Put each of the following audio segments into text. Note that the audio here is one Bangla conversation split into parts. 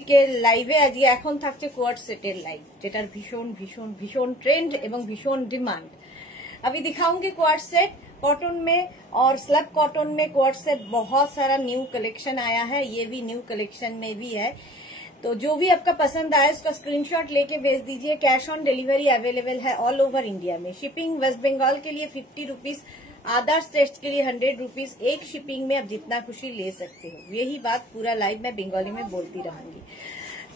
লাইভে আজকে এখন থাকছে কোয়ার্ড सेटेर लाइव যেটার ভীষণ ভীষণ ভীষণ ट्रेंड এবং ভীষণ डिमांड। अभी दिखाऊंगी क्वार्ड सेट कॉटन में और स्लब कॉटन में क्वार्ड सेट बहुत सारा न्यू कलेक्शन आया है, ये भी न्यू कलेक्शन में भी है। तो जो भी आपका पसंद आए उसका स्क्रीनशॉट लेके भेज दीजिए। कैश ऑन डिलीवरी अवेलेबल है ऑल ओवर इंडिया में। शिपिंग वेस्ट बंगाल के लिए 50 रुपीज, अदर स्टेट्स के लिए 100 रुपीज। एक शिपिंग में आप जितना खुशी ले सकते हो। यही बात पूरा लाइव मैं बंगाली में बोलती रहूंगी।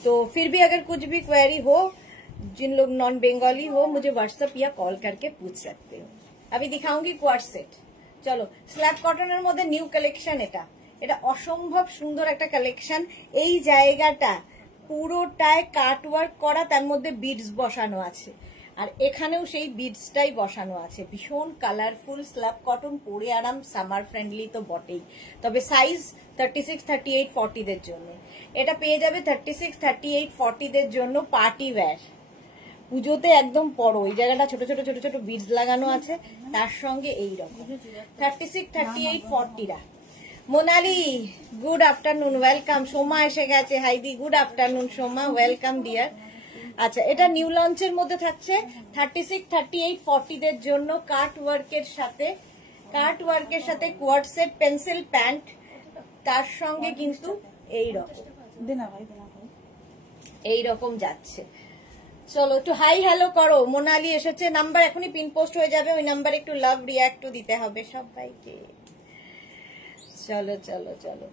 तो फिर भी अगर कुछ भी क्वेरी हो, जिन लोग नॉन बंगाली हो, मुझे व्हाट्सएप या कॉल करके पूछ सकते हो। अभी दिखाऊंगी क्वार्ड सेट। चलो, स्लैब कटনের মধ্যে নিউ কালেকশন। এটা অসম্ভব সুন্দর একটা কালেকশন। এই জায়গাটা পুরোটায় কাটওয়ার্ক করা, তার মধ্যে বিডস বসানো আছে, আর এখানেও সেই বিডসটাই বসানো আছে। ভীষণ কালারফুল স্ল্যাব কটন, পরে আরাম, সামার ফ্রেন্ডলি তো বটেই। তবে সাইজ 36, 38, 40 দের জন্য এটা পেয়ে যাবে। 36, 38, 40 দের জন্য পার্টি ওয়্যার, পুজোতে একদম পরো। এই জায়গাটা ছোট ছোট ছোট ছোট বিডস লাগানো আছে, তার সঙ্গে এইরকম 36, 38, 40 Monali good afternoon, welcome. Soma এসে গেছে, হাইদি good afternoon Soma, welcome dear. আচ্ছা, এটা নিউ লঞ্চের মধ্যে থাকছে 36, 38, 40 দের জন্য কাট ওয়ার্কের সাথে কোয়ার্ড সেট পেন্সিল প্যান্ট, তার সঙ্গে কিন্তু এইরকম যাচ্ছে। চলো একটু হাই হ্যালো করো। মোনালি এসেছে, নাম্বার এখনই পিন পোস্ট হয়ে যাবে, ওই নাম্বারে একটু লাভ রিয়াক্ট দিতে হবে সবাইকে। চলো চলো চলো,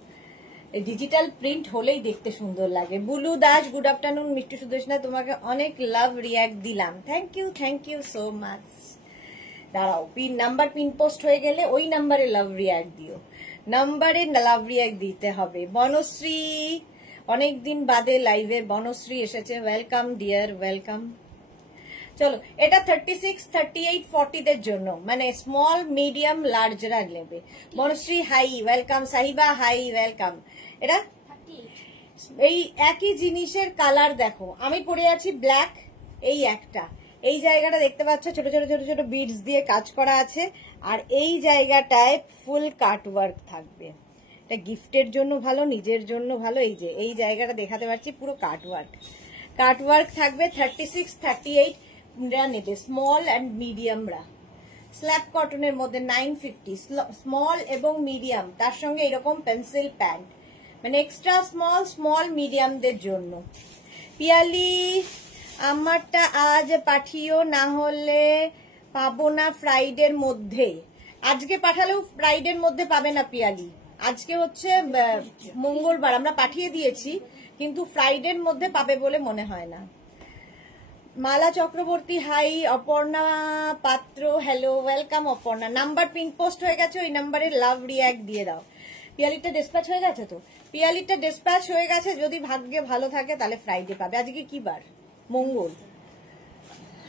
ডিজিটাল প্রিন্ট হলেই দেখতে সুন্দর লাগে। Bulu Das good afternoon. মিষ্টি সুদেশনা, তোমাকে অনেক লাভ রিয়াক্ট দিলাম, থ্যাংক ইউ সো মাচ। দাঁড়াও, নাম্বার পিন পোস্ট হয়ে গেলে ওই নাম্বারে লাভ রিয়াক্ট দিও, নাম্বারে লাভ রিয়াক্ট দিতে হবে। বনশ্রী অনেকদিন বাদে লাইভে বনশ্রী এসেছে, ওয়েলকাম ডিয়ার, ওয়েলকাম। চলো, এটা 36, 38, 40 দের জন্য, মানে স্মল মিডিয়াম লার্জরা নেবে। Banashree hi, welcome. Sahiba hi, welcome. এটা এই একই জিনিসের কালার দেখো, আমি পরে আছি ব্ল্যাক। এই একটা, এই জায়গাটা দেখতে পাচ্ছ ছোট ছোট ছোট ছোট বিডস দিয়ে কাজ করা আছে, আর এই জায়গাটায় ফুল কাট ওয়ার্ক থাকবে। এটা গিফটের জন্য ভালো, নিজের জন্য ভালো। এই যে এই জায়গাটা দেখাতে পাচ্ছি পুরো কাট ওয়ার্ক থাকবে। 36, 38 নেবে স্মল অ্যান্ড মিডিয়ামরা। স্ল্যাব কটনের মধ্যে 950 স্মল এবং মিডিয়াম, তার সঙ্গে এরকম পেন্সিল প্যান্ট, মানে এক্সট্রা স্মল মিডিয়ামদের জন্য। পিয়ালি আমারটা আজ পাঠিও, না হলে পাবো না ফ্রাইডের মধ্যে। আজকে পাঠালেও ফ্রাইডের মধ্যে পাবে না পিয়ালি। আজকে হচ্ছে মঙ্গলবার, আমরা পাঠিয়ে দিয়েছি, কিন্তু ফ্রাইডের মধ্যে পাবে বলে মনে হয় না। মালা চক্রবর্তী হাই। অপর্ণা পাত্র hello, welcome Aparna. Number pin post হয়ে গেছে, ওই নাম্বারে লাভ রিয়াক্ট দিয়ে দাও। পিয়ালিটা ডিসপ্যাচ হয়ে গেছে তো, পিয়ালিটা ডিসপ্যাচ হয়ে গেছে। যদি ভাগ্যে ভালো থাকে তাহলে ফ্রাইডে পাবে। আজকে কি বার? মঙ্গল,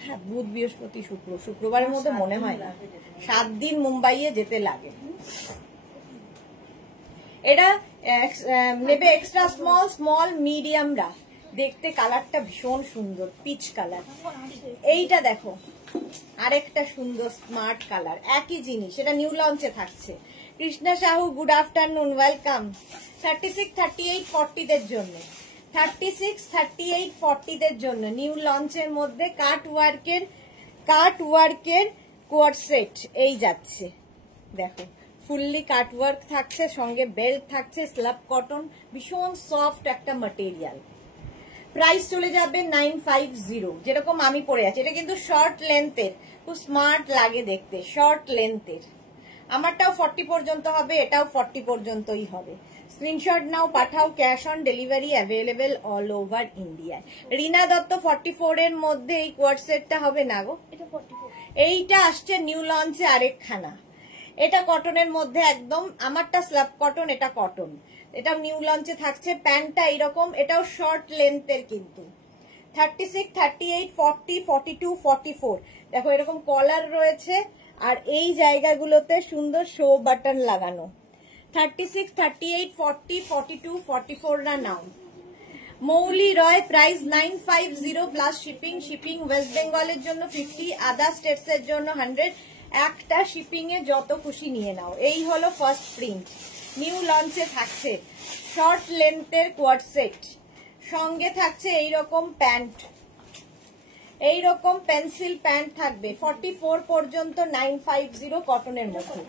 হ্যাঁ, বুধ বৃহস্পতি শুক্র, শুক্রবারের মধ্যে মনে হয় না। 7 দিন মুম্বাইয়ে যেতে লাগে। এটা নেবে এক্সট্রা স্মল মিডিয়ামরা। দেখতে কালারটা ভীষণ সুন্দর, পিচ কালার। এইটা দেখো, আরেকটা সুন্দর স্মার্ট কালার, একই জিনিস। এটা নিউ লঞ্চে থাকছে। Krishna Sahu good afternoon, welcome. 36, 38, 40 দের জন্য, 36, 38, 40 দের জন্য নিউ লঞ্চের মধ্যে কাট ওয়ার্কের কোয়ার্ড সেট এই যাচ্ছে। দেখো, ফুললি কাট ওয়ার্ক থাকছে, সঙ্গে বেল্ট থাকছে। স্ল্যাব কটন, ভীষণ সফট একটা ম্যাটেরিয়াল। প্রাইস চলে যাবে 950, যেরকম আমি পরে আছি। এটা কিন্তু শর্ট লেন্থের, খুব স্মার্ট লাগে দেখতে, শর্ট লেন্থের। আমারটাও 40 পর্যন্ত হবে, এটাও 40 পর্যন্তই হবে। স্ক্রিনশট নাও, পাঠাও। Cash on delivery available all over ইন্ডিয়ায়। রিনা দত্ত 44 এর মধ্যে এই কোয়ার্ড সেটটা হবে না গো, এটা 44। এইটা আসছে নিউ লঞ্চে আরেকখানা। এটা কটনের মধ্যে একদম, আমারটা স্ল্যাব কটন, এটা কটন। এটা নিউ লঞ্চে থাকছে। প্যান্টটা এইরকম, এটাও শর্ট লেন্থের কিন্তু। 36, 38, 40, 42, 44 দেখো এরকম কলার রয়েছে, আর এই জায়গাগুলোতে সুন্দর শো বাটন লাগানো। 36, 38, 40, 42, 44 না নাও। মৌলি রয়, প্রাইস 950 প্লাস শিপিং ওয়েস্ট বেঙ্গলের জন্য 50, আদার স্টেটস এর জন্য 100। একটা শিপিং এ যত খুশি নিয়ে নাও। এই হলো ফার্স্ট প্রিন্ট, নিউ লঞ্চে থাকছে শর্ট লেন্থের কোয়ার্ড সেট। সঙ্গে থাকছে এইরকম প্যান্ট, এইরকম পেন্সিল প্যান্ট থাকবে 44 পর্যন্ত 950 কটনের মধ্যে।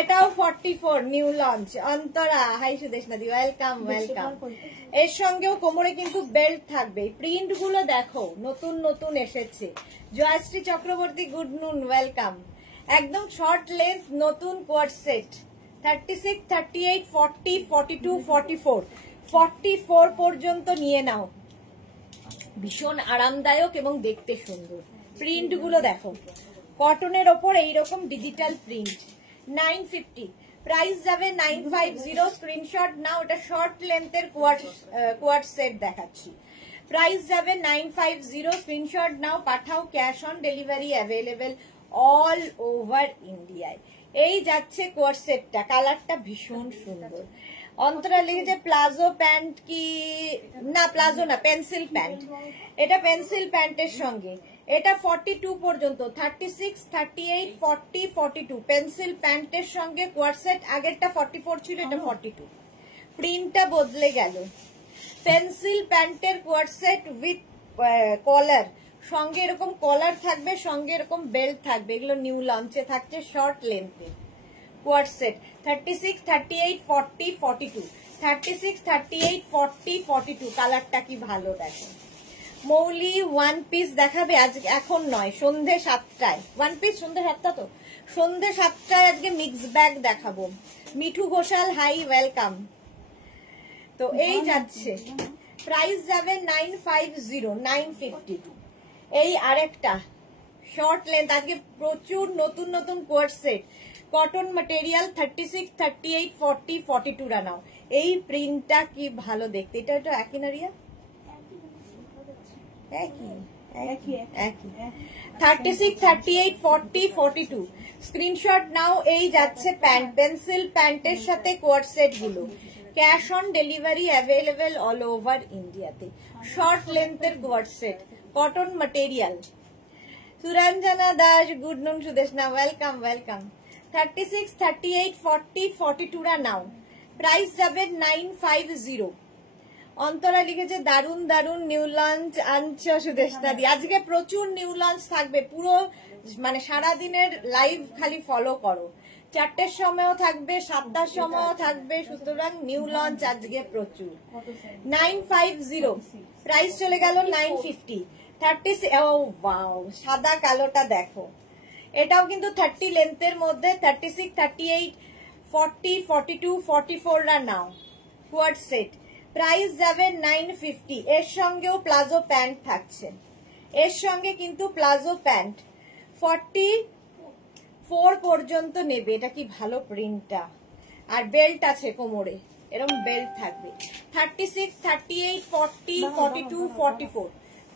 এটাও 44 new launch. Antara hi Sudeshna দি, ওয়েলকাম ওয়েলকাম। এর সঙ্গেও কোমরে কিন্তু বেল্ট থাকবে। প্রিন্ট গুলো দেখো নতুন নতুন এসেছে। Joyshree Chakraborty good noon, welcome. একদম শর্ট লেন্থ নতুন কোয়ার্ড সেট 36, 38, 40, 42, 44 44 পর্যন্ত নিয়ে নাও। ভীষণ আরামদায়ক এবং দেখতে সুন্দর। প্রিন্ট গুলো দেখো, কটনের ওপর এইরকম ডিজিটাল প্রিন্ট। 950 প্রাইস যাবে 950। স্ক্রিনশট নাও, এটা শর্ট লেন্থের কোয়ার্ড সেট দেখাচ্ছি। প্রাইস যাবে 950। স্ক্রিনশট নাও, পাঠাও। Cash on delivery available all over ইন্ডিয়ায়। এই যাচ্ছে কোয়ার্ড সেটটা, কালারটা ভীষণ সুন্দর। অন্তরা লিখেছে প্লাজো প্যান্ট কি না, প্লাজো না, পেন্সিল প্যান্ট। এটা পেন্সিল প্যান্টের সঙ্গে এটা 42 পর্যন্ত 36, 38, 40, 42 পেন্সিল প্যান্টের সঙ্গে কোয়ার্ড সেট। আগেরটা 44 ছিল, এটা 42। প্রিন্টটা বদলে গেল। পেন্সিল প্যান্টের কোয়ার্ড সেট উইথ কলার, সঙ্গে এরকম কলার থাকবে, সঙ্গে এরকম বেল্ট থাকবে। এগুলো নিউ লঞ্চে থাকছে শর্ট লেন্থে কোয়ার্ড সেট। 36, 38, 40, 42 36, 38, 40, 42 কালারটা কি ভালো দেখো। মৌলি ওয়ান পিস দেখাবে আজকে, এখন নয়, সন্ধে 7টায়। ওয়ান পিস সন্ধে 7টা, তো সন্ধে 7টায় আজকে মিক্স ব্যাগ দেখাবো। Mithu Ghoshal hi, welcome. তো এই যাচ্ছে, প্রাইস যাবে 950, 950। এই আরেকটা শর্ট লেন্থ, আজকে প্রচুর নতুন নতুন কোয়ার্ড সেট কটন ম্যাটেরিয়াল 36, 38, 40, 42 রানাও। এই প্রিন্টটা কি ভালো দেখতে। এটা তো একই না রিয়া, একই 36, 38, 40, 42 স্ক্রিনশট নাও। এই যাচ্ছে প্যান্ট, পেন্সিল প্যান্টের সাথে কোয়ার্ড সেট গুলো। Cash on delivery available all over ইন্ডিয়াতে। শর্ট লেন্থের coord set, cotton material. Suranjana Das good noon Sudeshna, welcome welcome. 36, 38, 40, 42 রা নাও। প্রাইস যাবে 950। অন্তরা লিখেছে দারুন দারুন নিউ লঞ্চ আনছো সুদেশনা দি। আজকে প্রচুর নিউ লঞ্চ থাকবে, পুরো মানে সারাদিনের লাইভ খালি ফলো করো। 4টের সময়ও থাকবে, 7টার সময়ও থাকবে, সুতরাং নিউ লঞ্চ আজকে প্রচুর। 950 প্রাইস চলে গেল 950। 30, ও ওয়াও, সাদা কালোটা দেখো। এটাও কিন্তু 30 লেন্থের মধ্যে 36, 38, 40, 42, 44 রা নাও কোয়ার্ড সেট। প্রাইস যাবে 950। এর সঙ্গেও প্লাজো প্যান্ট থাকছে, এর সঙ্গে কিন্তু প্লাজো প্যান্ট 44 পর্যন্ত নেবে। এটা কি ভালো প্রিন্টটা। আর বেল্ট আছে কোমরে, এরকম বেল্ট থাকবে। 36, 38, 40, 42, 44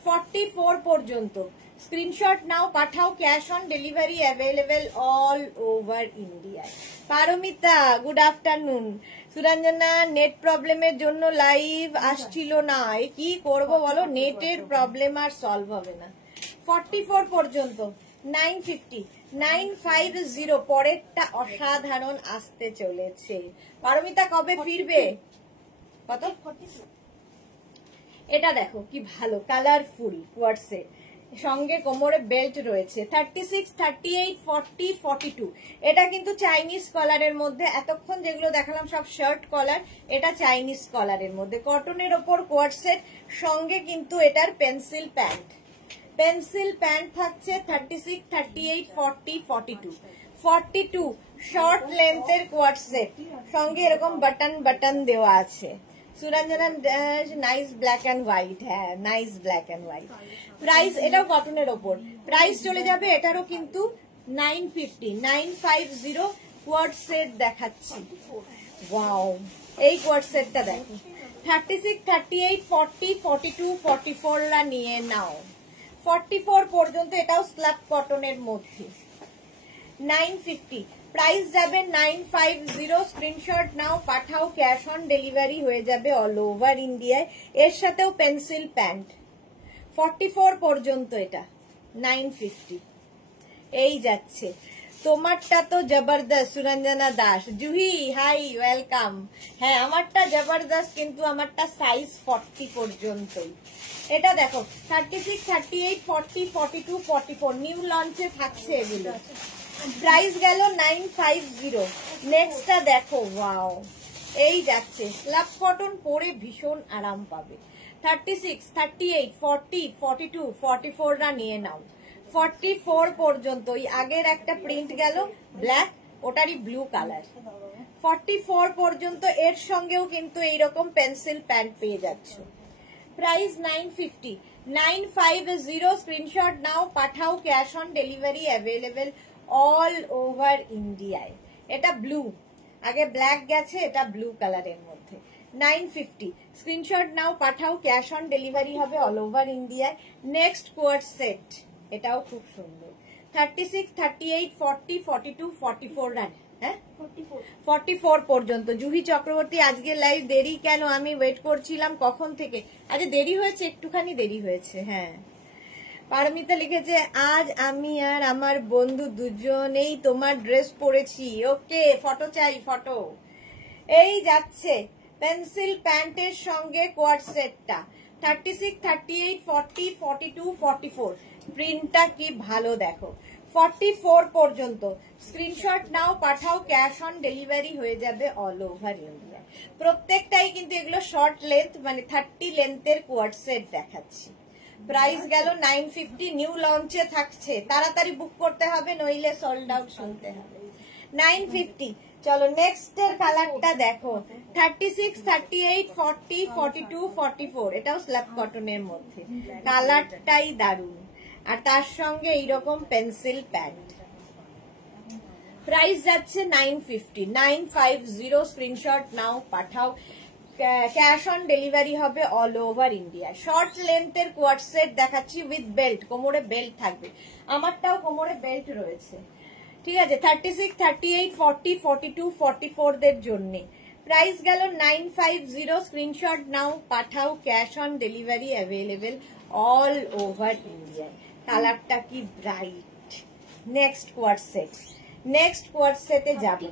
44 পর্যন্ত। স্ক্রিনশট নাও, পাঠাও। Cash on delivery available all over India. Paromita good afternoon. Suranjana net প্রবলেমের জন্য লাইভ আসছিল না, কি করব বলো, নেটের প্রবলেম আর সলভ হবে না। 44 পর্যন্ত 950, 950। পরেরটা অসাধারণ আসতে চলেছে। পারমিতা কবে ফিরবে? কত? এটা দেখো কি ভালো, কালারফুল কোয়ার্ড সেট, সঙ্গে কোমরে বেল্ট রয়েছে। 36, 38, 40, 42 এটা কিন্তু চাইনিজ কলারের মধ্যে। এতক্ষণ যেগুলো দেখালাম সব শার্ট কলার, এটা চাইনিজ কলারের মধ্যে। কটনের ওপর কোয়ার্ড সেট, সঙ্গে কিন্তু এটার পেন্সিল প্যান্ট। পেন্সিল প্যান্ট থাকছে 36, 38, 40, 42 42 শর্ট লেন্থের কোয়ার্ড সেট, সঙ্গে এরকম বাটন বাটন দেওয়া আছে। Suranjana nice black and white, হ্যাঁ nice black and white. Price এটাও কটনের ওপর, প্রাইস চলে যাবে এটারও কিন্তু 950, 950 কোয়ার্ড সেট দেখাচ্ছি। ওয়াও, এই কোয়ার্ড সেটটা দেখো। 36, 38, 40, 42, 44 রা নিয়ে নাও। 44 পর্যন্ত, এটাও স্ল্যাব কটনের মধ্যে। 950 প্রাইস যাবে 950। স্ক্রিনশট নাও, পাঠাও। ক্যাশ অন ডেলিভারি হয়ে যাবে অল ওভার ইন্ডিয়ায়। এর সাথেও পেন্সিল প্যান্ট 44 পর্যন্ত, এটা 950। এই যাচ্ছে তোমারটা তো জবরদস্ত। Suranjana Das, Juhi hi, welcome. হ্যাঁ আমারটা জবরদস্ত, কিন্তু আমারটা সাইজ 40 পর্যন্তই। এটা দেখো 36, 38, 40, 42, 44 নিউ লঞ্চে থাকছে এগুলো। প্রাইস গেল 950। নেক্সটটা দেখো, ওয়াও, এই যাচ্ছে স্ল্যাব কটন, পরে ভীষণ আরাম পাবে। 36, 38, 40, 42, 44 রা নিয়ে নাও। 44 পর্যন্ত। ওই আগের একটা প্রিন্ট গেল ব্ল্যাক, ওটারই ব্লু কালার। 44 পর্যন্ত। এর সঙ্গেও কিন্তু এইরকম পেন্সিল প্যান্ট পেয়ে যাচ্ছ। প্রাইস 950, 950। স্ক্রিনশট নাও, পাঠাও, cash on delivery available all over ইন্ডিয়ায়। এটা ব্লু, আগে ব্ল্যাক গেছে, এটা ব্লু কালারের মধ্যে। 950। স্ক্রিনশট নাও, পাঠাও, ক্যাশ অন ডেলিভারি হবে অল ওভার ইন্ডিয়ায়। নেক্সট কোয়ার্ট সেট, এটাও খুব সুন্দর। 36, 38, 40, 42, 44 রান। হ্যাঁ 44 পর্যন্ত। জুহি চক্রবর্তী, আজকে লাইভ দেরি কেন? আমি ওয়েট করছিলাম কখন থেকে। আজ দেরি হয়েছে, একটুখানি দেরি হয়েছে। হ্যাঁ পারমিতা লিখেছে, আজ আমি আর আমার বন্ধু দুজনেই তোমার ড্রেস পরেছি। ওকে, ফটো চাই, ফটো। এই যাচ্ছে পেন্সিল প্যান্টের সঙ্গে কোয়ার্ট সেটটা। 36, 38, 40, 42, 44। প্রিন্টটা কি ভালো দেখো। 44 পর্যন্ত। স্ক্রিনশট নাও, পাঠাও, ক্যাশ অন ডেলিভারি হয়ে যাবে অল ওভার ইন্ডিয়া। প্রত্যেকটাই কিন্তু এগুলো শর্ট লেন্থ, মানে 30 লেন্থের কোয়ার্ট সেট দেখাচ্ছি। প্রাইস গেল 950। নিউ লঞ্চে থাকছে, তাড়াতাড়ি বুক করতে হবে, নইলে সোল্ড আউট শুনতে হবে। 950। চলো নেক্সট এর কালারটা দেখো। 36, 38, 40, 42, 44। এটাও স্ল্যাব কটনের মধ্যে। কালারটাই দারুণ, আর তার সঙ্গে এইরকম পেন্সিল প্যান্ট। প্রাইস যাচ্ছে 950, 950। স্ক্রিনশট নাও, পাঠাও, ক্যাশ অন ডেলিভারি হবে অল ওভার ইন্ডিয়া। শর্ট লেন্থের কোয়ার্ট সেট দেখাচ্ছি উইথ বেল্ট, কোমরে বেল্ট থাকবে। আমারটাও কোমরে বেল্ট রয়েছে, ঠিক আছে। 36, 38, 40, 42, 44 দের জন্য। প্রাইস গেল 950। স্ক্রিনশট নাও, পাঠাও, cash on delivery available all over India. কালারটা কি bright. Next coord set, next quart সেটে যাবে।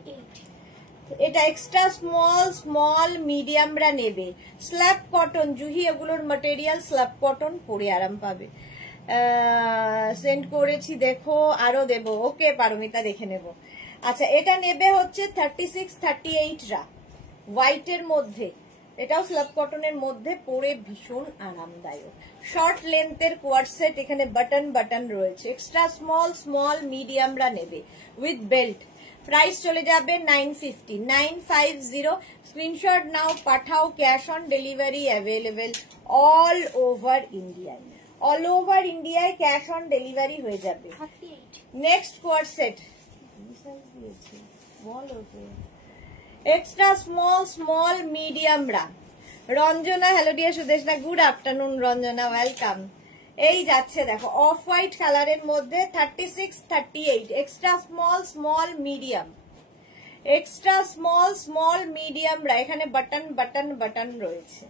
এটা এক্সট্রা স্মল, স্মল মিডিয়ামরা নেবে। স্ল্যাব কটন, জুহি এগুলোর ম্যাটেরিয়াল স্ল্যাব কটন, পরে আরাম পাবে। সেন্ড করেছি, দেখো, আরো দেব। ওকে পারমিতা, দেখে নেব। আচ্ছা, এটা নেবে হচ্ছে 36, 38 রা, হোয়াইটের মধ্যে। এটাও স্ল্যাব কটনের মধ্যে, পরে ভীষণ আরামদায়ক। শর্ট লেন্থের কোয়ার্ট সেট, এখানে বাটন বাটন রয়েছে। এক্সট্রা স্মল, স্মল মিডিয়ামরা নেবে উইথ বেল্ট। প্রাইস চলে যাবে 950, 950। স্ক্রিনশট নাও, পাঠাও, cash on delivery available all over ইন্ডিয়ায়। অল ওভার ইন্ডিয়ায় ক্যাশ অন ডেলিভারি হয়ে যাবে। Next coord set, extra small, small মিডিয়ামরা। Ranjana, hello dear Sudeshna, good afternoon Ranjana, welcome. এই যাচ্ছে দেখো অফ হোয়াইট কালারের মধ্যে। 36, 38। Extra small, small medium. Extra small, small মিডিয়ামরা, এখানে বাটন বাটন বাটন রয়েছে।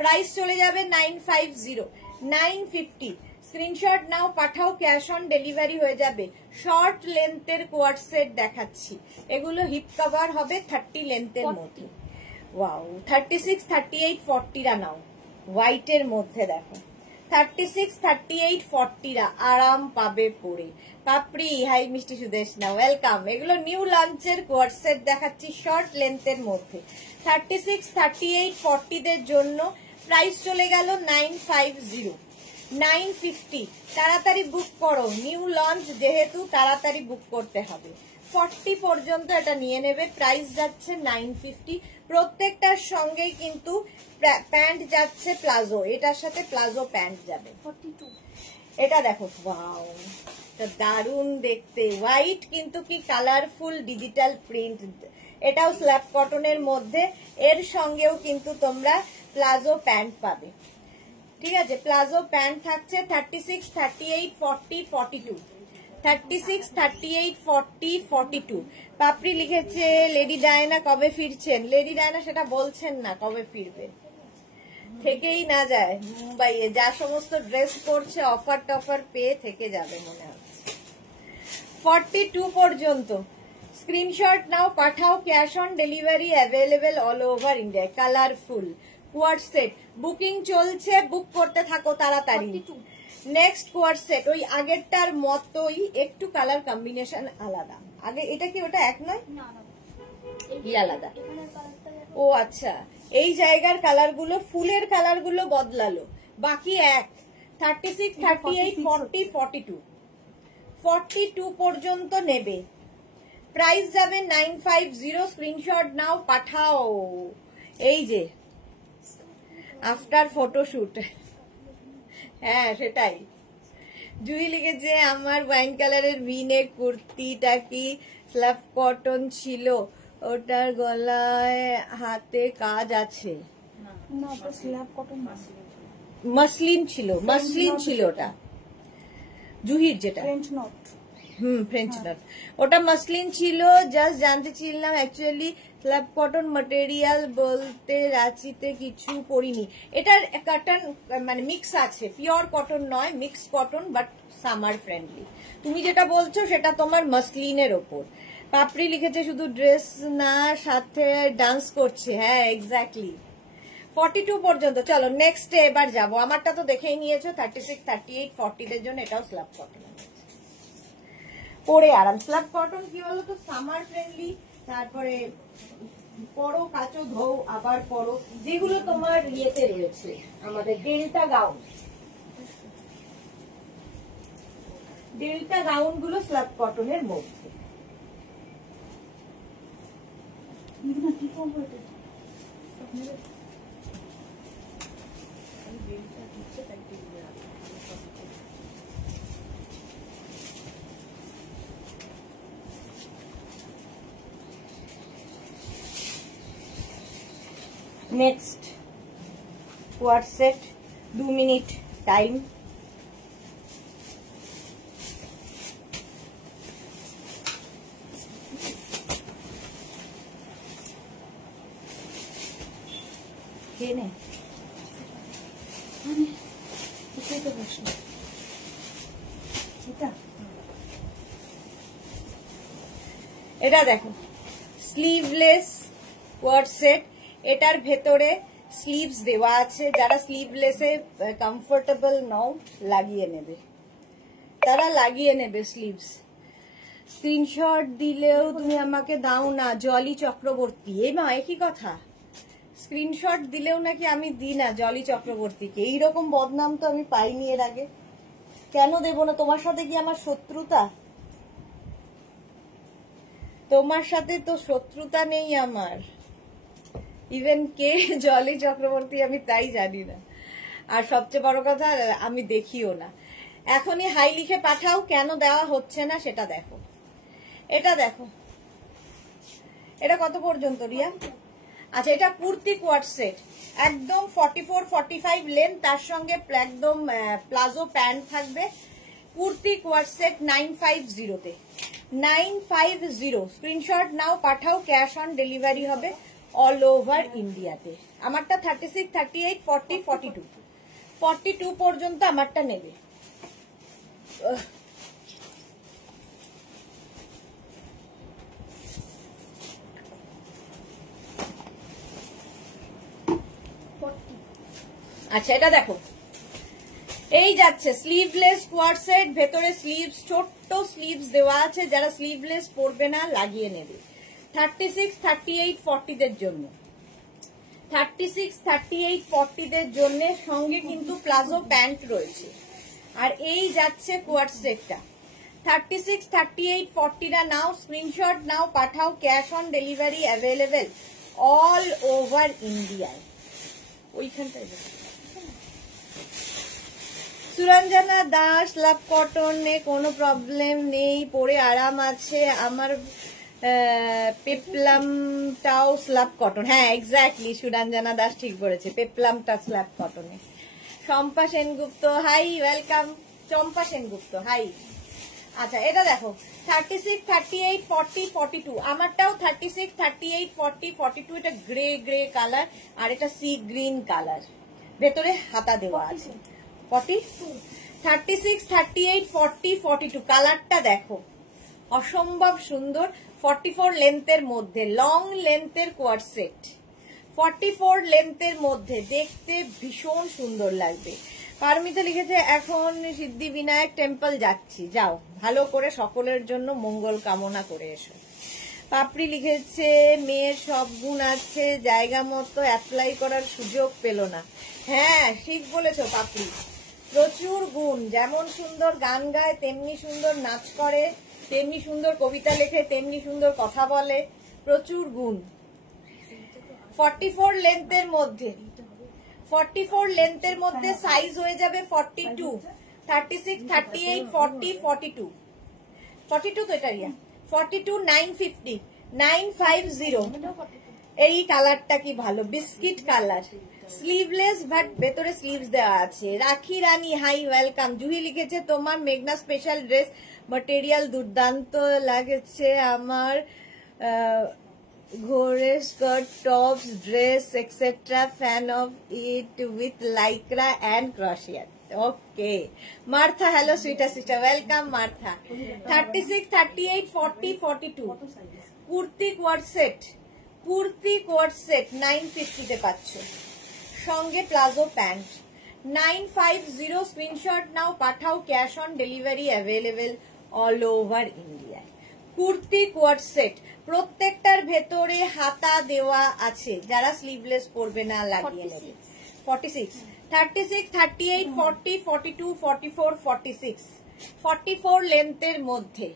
প্রাইস চলে যাবে 950, 950। স্ক্রিনশট নাও, পাঠাও, ক্যাশ অন ডেলিভারি হয়ে যাবে। শর্ট লেন্থের কোয়ার্ট সেট দেখাচ্ছি, এগুলো হিপ কভার হবে 30 লেন্থের মধ্যে। ওয়াও, 36, 38, 40 রা নাও, হোয়াইটের মধ্যে দেখো। 36, 38, 40 রা আরাম পাবে পরে। পাপড়ি, হাই মিষ্টি সুদেশনা, ওয়েলকাম। এগুলো নিউ লঞ্চের কোয়ার্ট সেট দেখাচ্ছি, শর্ট লেন্থের মধ্যে। 36, 38, 40 দের জন্য। প্রাইস চলে গেল 950, 950। তাড়াতাড়ি বুক করো, নিউ লঞ্চ যেহেতু তাড়াতাড়ি বুক করতে হবে। 40 পর্যন্ত এটা নিয়ে নেবে। প্রাইস যাচ্ছে 950। প্রত্যেকটার সঙ্গেই কিন্তু প্যান্ট যাচ্ছে প্লাজো, এটার সাথে প্লাজো প্যান্ট যাবে। 42। এটা দেখো, ওয়াও, এটা দারুণ দেখতে। হোয়াইট কিন্তু কি কালারফুল ডিজিটাল প্রিন্ট। এটাও স্ল্যাব কটনের মধ্যে। এর সঙ্গেও কিন্তু তোমরা প্লাজো প্যান্ট পাবে, ঠিক আছে। প্লাজো প্যান্ট থাকছে 36, 38, 40, 42। 36, 38, 40, 42। পাপড়ি লিখেছে, লেডি ডায়না কবে ফিরছেন? লেডি ডায়না সেটা বলছেন না কবে ফিরবে, থেকেই না যায় মুম্বাইয়ে। যা সমস্ত ড্রেস করছে অফার টফার পেয়ে থেকে যাবে মনে হচ্ছে। 42 পর্যন্ত স্ক্রিনশট নাও, পাঠাও, cash on delivery available all over India. Colourful coord set booking চলছে, বুক করতে থাকো তাড়াতাড়ি। নেক্সট কোয়ার্ড সেট ওই আগেরটার মতোই, একটু কালার কম্বিনেশন আলাদা। আগে এটা কি ওটা এক নয়, কি আলাদা? ও আচ্ছা, এই জায়গার কালার গুলো, ফুলের কালার গুলো বদলালো, বাকি এক। 36, 38, 40, 42 42 পর্যন্ত নেবে। প্রাইস যাবে 950। স্ক্রিনশট নাও, পাঠাও। এই যে আফটার ফটোশুট, হ্যাঁ সেটাই। জুই লিখেছে আমার ওয়াইন কালারের ভিনেক কুর্তিটা কি স্ল্যাব কটন ছিল? ওটার গলায় হাতে কাজ আছে? মসলিন ছিল, মসলিন ছিল ওটা জুহির, যেটা ফ্রেঞ্চ নট। ফ্রেঞ্চ নট, ওটা মসলিন ছিল। জাস্ট জানতে ছিলাম, অ্যাকচুয়ালি স্ল্যাব কটন ম্যাটেরিয়াল বলতে রাঁচিতে কিছু পরিনি। এটার কটন মানে মিক্স আছে, পিওর কটন নয়, mix cotton, but summer friendly. তুমি যেটা বলছো সেটা তোমার মসলিনের ওপর। পাপড়ি লিখেছে শুধু ড্রেস না, সাথে ডান্স করছে। হ্যাঁ এক্স্যাক্টলি। 42 পর্যন্ত। চলো নেক্সট ডে এবার যাবো। আমারটা তো দেখেই নিয়েছো, 36, 38, 40 দের জন্য এটাও স্ল্যাব কটন পরে আরাম। স্ল্যাব কটন কি বলো তো, সামার ফ্রেন্ডলি। তারপরে পরো, কাচো, ধোও, আবার পরো, যেগুলো তোমার ইয়েতে রয়েছে। আমাদের ডেল্টা গাউন, ডেল্টা গাউন গুলো স্ল্যাব কটনের মধ্যে। Next coord set 2 minute time. এটা দেখো স্লিভলেস কোয়ার্ট সেট, এটার ভেতরে স্লিভস দেওয়া আছে। যারা স্লিভলেসে কমফোর্টেবল নও লাগিয়ে নেবে, তারা লাগিয়ে নেবে স্লিভস। স্ক্রিনশট দিলেও তুমি আমাকে দাও না, জলি চক্রবর্তী। এই মা একই কথা, স্ক্রিনশট দিলেও নাকি আমি দিই না জলি চক্রবর্তীকে। এইরকম বদনাম তো আমি পাইনি এর আগে, কেন দেব না? তোমার সাথে কি আমার শত্রুতা? তোমার সাথে তো শত্রুতা নেই আমার। ইভেন কে জলি চক্রবর্তী আমি তাই জানি না, আর সবচেয়ে বড় কথা আমি দেখিও না। এখনই হাই লিখে পাঠাও, কেন দেওয়া হচ্ছে না সেটা দেখো। এটা দেখো, এটা কত পর্যন্ত রিয়া? আচ্ছা, এটা কুর্তি কোয়ার্ট সেট, একদম 44, 45 লেন্থ, তার সঙ্গে একদম প্লাজো প্যান্ট থাকবে। কুর্তি কোয়ার্ট সেট 950 তে, 950। স্ক্রিনশট নাও, পাঠাও, ক্যাশ অন ডেলিভারি হবে অল ওভার ইন্ডিয়াতে। আমারটা 36, 38, 40, 42 42 পর্যন্ত আমারটা নেবে। আচ্ছা, এটা দেখো, এই যাচ্ছে স্লিভলেস কোয়ার্ট সেট, ভেতরে স্লিভস, ছোট্ট স্লিভস দেওয়া আছে। যারা স্লিভলেস পরবে না লাগিয়ে নেবে। 36, 38, 40 দের জন্য, 36, 38, 40 দের জন্য, সঙ্গে কিন্তু প্লাজো প্যান্ট রয়েছে। আর এই যাচ্ছে কোয়ার্ট সেটটা 36, 38, 40 টা নাও, স্ক্রিনশট নাও, পাঠাও, cash on delivery available all over ইন্ডিয়ায়। ওইখানটায় সুরঞ্জনা দাস, স্ল্যাব কটনে কোনো প্রবলেম নেই, পরে আরাম আছে। আমার পেপলামটাও স্ল্যাব কটন। হ্যাঁ এক্স্যাক্টলি, সুরঞ্জনা দাস ঠিক বলেছে, পেপলামটা স্ল্যাব কটনে। Champa Sengupta, hi, welcome. Champa Sengupta, hi. আচ্ছা, এটা দেখো 36, 38, 40, 42। আমারটাও 36, 38, 40, 42। এটা গ্রে গ্রে কালার, আর এটা সি গ্রিন কালার, ভেতরে হাতা দেওয়া আছে। 42, 36, 38, 40, 42 কালারটা দেখো, অসম্ভব সুন্দর। 44 লেন্থের মধ্যে, লং লেন্থের কোয়ার্ড সেট, 44 লেন্থের মধ্যে, দেখতে ভীষণ সুন্দর লাগবে। পারমিতা লিখেছে এখন সিদ্ধিবিনায়ক টেম্পল যাচ্ছি, যাও, ভালো করে সকলের জন্য মঙ্গল কামনা করে এসো। পাপড়ি লিখেছে মেয়ের সব গুণ আছে, জায়গা মতো অ্যাপ্লাই করার সুযোগ পেল না। হ্যাঁ ঠিক বলেছো পাপড়ি, প্রচুর গুণ, যেমন সুন্দর গান গায়, তেমনি সুন্দর নাচ করে, তেমনি সুন্দর কবিতা লেখে, তেমনি সুন্দর কথা বলে, প্রচুর গুণ। 44 লেন্থের মধ্যে, 44 লেন্থের মধ্যে সাইজ হয়ে যাবে 42, 36, 38, 40, 42, 42 তো এটা রিয়া, 42, 950, 950। এই কালারটা কি ভালো, বিস্কিট কালার, স্লিভলেস বাট ভেতরে স্লিভস দেওয়া আছে। রাখি রানী হাই ওয়েলকাম। জুহি লিখেছে তোমার মেঘনা স্পেশাল ড্রেস ম্যাটেরিয়াল দুর্দান্ত লাগছে আমার, ঘোরে skirt tops dress etcetera, fan of it with Lycra and crochet. Okay Martha, hello sweeter sister, welcome Martha. 36, 38, 40, 42 kurti coord set, kurti coord set 950 তে পাচ্ছ, সঙ্গে প্লাজো প্যান্ট। 950 স্ক্রিনশট নাও, পাঠাও, cash on delivery available all over ইন্ডিয়ায়। কুর্তি কোয়ার্ড সেট, প্রত্যেকটার ভেতরে হাতা দেওয়া আছে, যারা স্লিভলেস পরবে না লাগিয়ে নেবে। 46, 36, 38, 40, 42, 44, 46, 44 লেন্থের মধ্যে,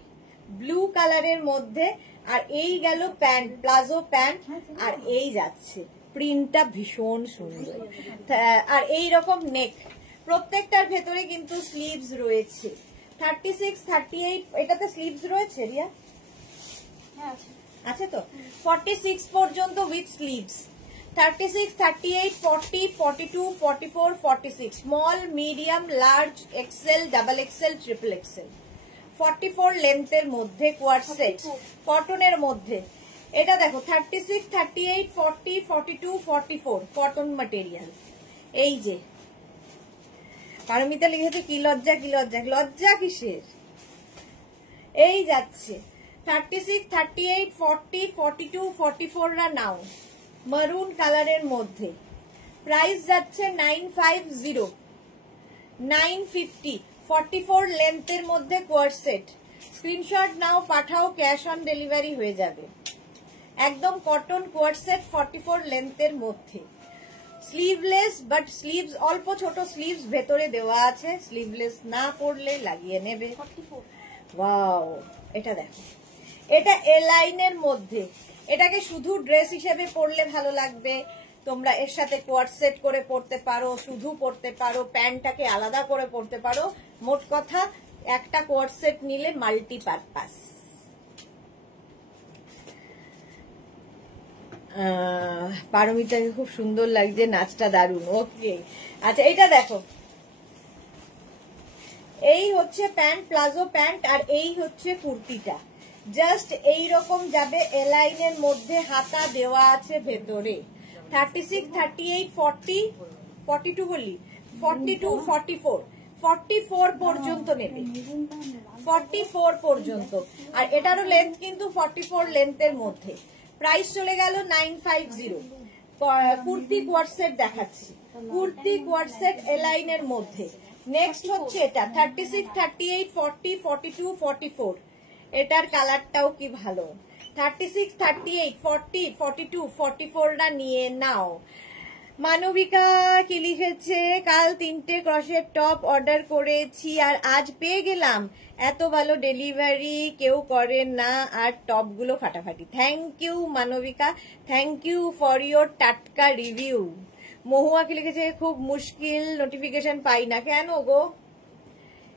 ব্লু কালারের মধ্যে। আর এই গেল প্যান্ট, প্লাজো প্যান্ট, আর এই যাচ্ছে প্রিন্টটা ভীষণ সুন্দর, আর এই রকম নেক, প্রত্যেকটার ভেতরে কিন্তু স্লিভস রয়েছে। 36, 38 এটাতে স্লিভস রয়েছে রিয়া, আছে তো। 46 পর্যন্ত with sleeves. 36, 38, 40, 42, 44, 46 small, medium, large, XL, double XL, triple XL. 44 লেন্থের মধ্যে কোয়ার্ড সেট, কটনের মধ্যে। এটা দেখো 36, 38, 40, 42, 44 কটন ম্যাটেরিয়াল। এই যে পারমিতা লিখেছে কি লজ্জা, কি লজ্জা, লজ্জা কিসের, এই যাচ্ছে 36, 38, 40, 42, 44 রা নাও, মারুন কালারের মধ্যে। প্রাইস যাচ্ছে 950, 950, 44 লেন্থের মধ্যে কোয়ার্ড সেট। স্ক্রিনশট নাও, পাঠাও, ক্যাশ অন ডেলিভারি হয়ে যাবে। একদম কটন কোয়ার্ড সেট 44 লেন্থের মধ্যে, স্লিভলেস বাট স্লিভস অল্প ছোট স্লিভস ভেতরে দেওয়া আছে, স্লিভলেস না পরলে লাগিয়ে নেবে। ওয়াও, এটা দেখো, এটা এ লাইনের মধ্যে, এটাকে শুধু ড্রেস হিসেবে পরলে ভালো লাগবে, তোমরা এর সাথে কোয়ার্ড সেট করে পরতে পারো, শুধু পরতে পারো, প্যান্টটাকে আলাদা করে পরতে পারো। মোট কথা একটা কোয়ার্ড সেট নিলে মাল্টিপারপাস। পারমিতাকে খুব সুন্দর লাগছে, নাচটা দারুণ। ওকে আচ্ছা, এটা দেখো, এই হচ্ছে প্যান্ট, প্লাজো প্যান্ট, আর এই হচ্ছে কুর্তিটা। জাস্ট এই রকম যাবে, এ লাইনের মধ্যে হাতা দেওয়া আছে ভেতরে। 36, 38, 40, 42 বলি, 42, 44, 44 পর্যন্ত নেবে, 44 পর্যন্ত। আর এটারও লেন্থ কিন্তু 44 লেন্থের মধ্যে। প্রাইস চলে গেল 950। কুর্তি কোয়ার্ড সেট দেখাচ্ছি, কুর্তি কোয়ার্ড সেট এ লাইনের মধ্যে। নেক্সট হচ্ছে এটা 36, 38, 40, 42, 44 এটার কালারটাও কি ভালো। 36, 38, 40, 42, 44 টা নিয়ে নাও। মানবিকা কি লিখেছে, কাল 3টে ক্রশের টপ অর্ডার করেছি আর আজ পেয়ে গেলাম, এত ভালো ডেলিভারি কেউ করে না, আর টপগুলো ফাটাফাটি। Thank you Manabika, thank you for your টাটকা রিভিউ। মহুয়া কি লিখেছে, খুব মুশকিল, নোটিফিকেশন পাই না, কেন গো?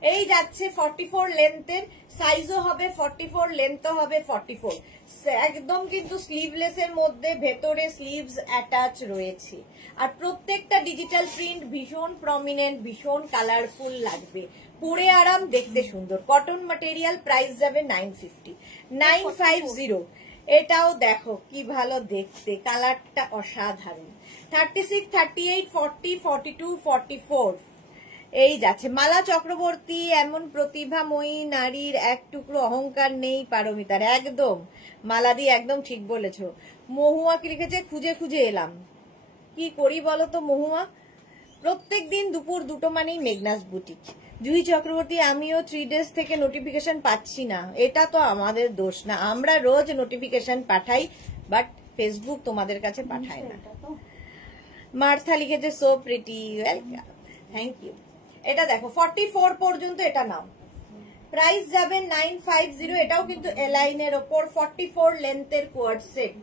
এই যাচ্ছে 44 লেন্থের, সাইজও হবে 44, লেন্থও হবে 44, একদম কিন্তু স্লিভলেস এর মধ্যে, ভেতরে স্লিভস অ্যাটাচ রয়েছে। আর প্রত্যেকটা ডিজিটাল প্রিন্ট ভীষণ প্রমিনেন্ট, ভীষণ কালারফুল লাগবে, পরে আরাম, দেখতে সুন্দর। কটন ম্যাটেরিয়াল, প্রাইস যাবে 950, 950। এটাও দেখো কি ভালো দেখতে, কালারটা অসাধারণ। 36, 38, 40, 42, 44 এই যাচ্ছে মালা চক্রবর্তী, এমন প্রতিভাময়ী নারীর এক টুকরো অহংকার নেই পারমিতার। একদম মালাদি, একদম ঠিক বলেছো। মহুয়া কি লিখেছে, খুঁজে খুঁজে এলাম। কি করি বলো তো মহুয়া, প্রত্যেকদিন দুপুর 2টো মানেই মেঘনাস বুটিক। জুহি চক্রবর্তী, আমিও 3 ডেজ থেকে নোটিফিকেশন পাচ্ছি না। এটা তো আমাদের দোষ না, আমরা রোজ নোটিফিকেশন পাঠাই, বাট ফেসবুক তোমাদের কাছে পাঠায় না। মার্থা লিখেছে so pretty, welcome, thank you. এটা দেখো 44 পর্যন্ত এটা নাও, প্রাইস যাবে 950। এটাও কিন্তু এলাইনের ওপর 44 লেন্থের কোয়ার্ড সেট।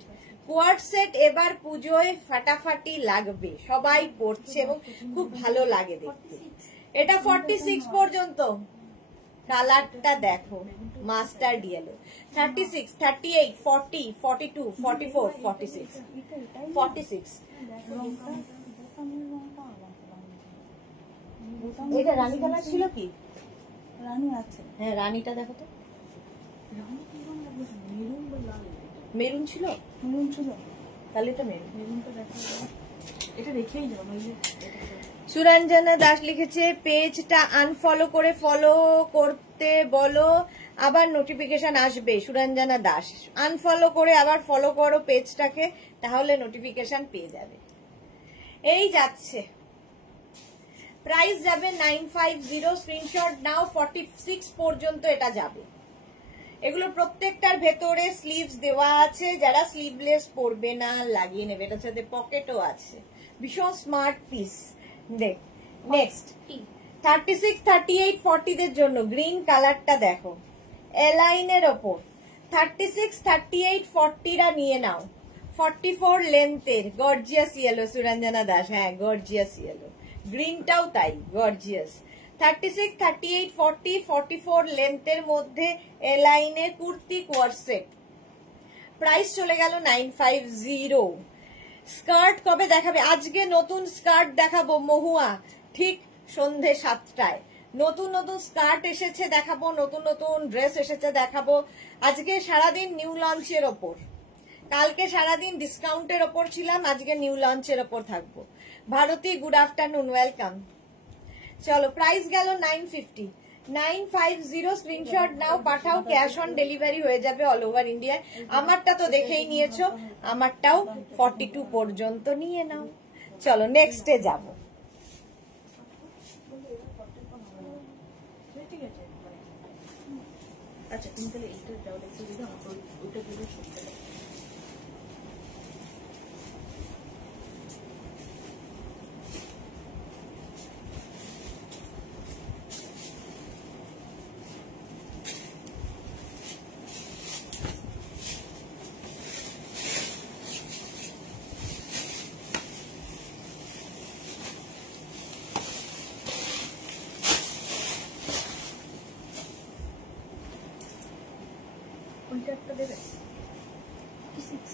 কোয়ার্ড সেট এবার পুজোয় ফাটাফাটি লাগবে, সবাই পড়ছে এবং খুব ভালো লাগে দেখতে। এটা 46 পর্যন্ত, কালারটা দেখো মাস্টার্ড ইয়েলো। 36, 38, 40, 42, 44, 46, 46। এটা রানী কালার ছিল কি? রানী আছে, হ্যাঁ রানীটা দেখো তো, মেরুন ছিল, মেরুন ছিল, তাহলে এটা মেরুন। মেরুনটা দেখা যায়, এটা রেখেই যাও নইলে। সুরঞ্জনা দাস লিখেছে পেজটা আনফলো করে ফলো করতে বলো, আবার নোটিফিকেশন আসবে। সুরঞ্জনা দাস, আনফলো করে আবার ফলো করো পেজটাকে, তাহলে নোটিফিকেশন পেয়ে যাবে। এই যাচ্ছে, প্রাইস যাবে 950, স্ক্রিনশট নাও। 46 পর্যন্ত এটা যাবে। এগুলো প্রত্যেকটার ভেতরে স্লিভস দেওয়া আছে, যারা স্লিভলেস পরবে না লাগিয়ে নেবে। এটার সাথে পকেটও আছে, ভীষণ স্মার্ট পিস। দেখ নেক্সট 36, 38, 40 দের জন্য গ্রিন কালারটা দেখো, এলাইনের ওপর 36, 38, 40রা নিয়ে নাও। 44 লেন্থের গর্জিয়াস ইয়েলো, সুরঞ্জনা দাস, হ্যাঁ গর্জিয়াস ইয়েলো, গ্রিনটাও তাই গর্জিয়াস। 36, 38, 40, 44 লেন্থের মধ্যে এলাইনের কুর্তি কোয়ার্ড সেট, প্রাইস চলে গেল 950। স্কার্ট কবে দেখাবে? আজকে নতুন স্কার্ট দেখাবো মহুয়া, ঠিক সন্ধে 7টায়। নতুন নতুন স্কার্ট এসেছে দেখাবো, নতুন নতুন ড্রেস এসেছে দেখাবো। আজকে সারাদিন নিউ লঞ্চের ওপর, কালকে সারাদিন ডিসকাউন্টের ওপর ছিলাম, আজকে নিউ লঞ্চের ওপর থাকবো। Bharati, good afternoon, welcome. চলো, প্রাইস গেল 950, 950। স্ক্রিনশট নাও, পাঠাও, ক্যাশ অন ডেলিভারি হয়ে যাবে অল ওভার ইন্ডিয়ায়। আমারটা তো দেখেই নিয়েছো, আমারটাও 42 পর্যন্ত নিয়ে নাও। চলো নেক্সটে যাব। ঠিক আছে, আচ্ছা তুমি তাহলে এইটা যাও, দেখতে দিদি আমাকে ওইটা দিলে শুনতে দাও। ওইটা একটা দেবে 46,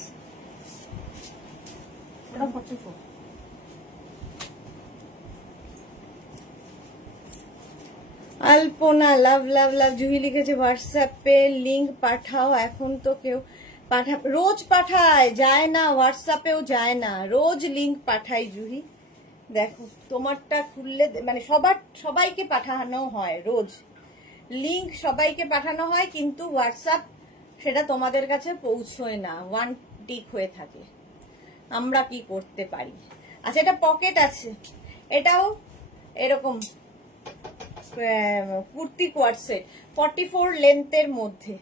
ওটা 44। আলপনা, লাভ লাভ লাভ। জুহি লিখেছে হোয়াটসঅ্যাপে লিংক পাঠাও, এখন তো কেউ রোজ পাঠায়, যায় না, হোয়াটসঅ্যাপেও যায় না, রোজ লিংক পাঠাই জুহি। দেখো তোমারটা খুললে, মানে সবাইকে পাঠানো হয় রোজ লিংক, সবাইকে পাঠানো হয়, কিন্তু হোয়াটসঅ্যাপ সেটা তোমাদের কাছে পৌঁছয় না, ওয়ান টিক হয়ে থাকে। আমরা কি করতে পারি? আচ্ছা, এটা পকেট আছে, এটাও এরকম কুর্তি কোয়ার্ড সেট, 44 লেন্থের মধ্যে,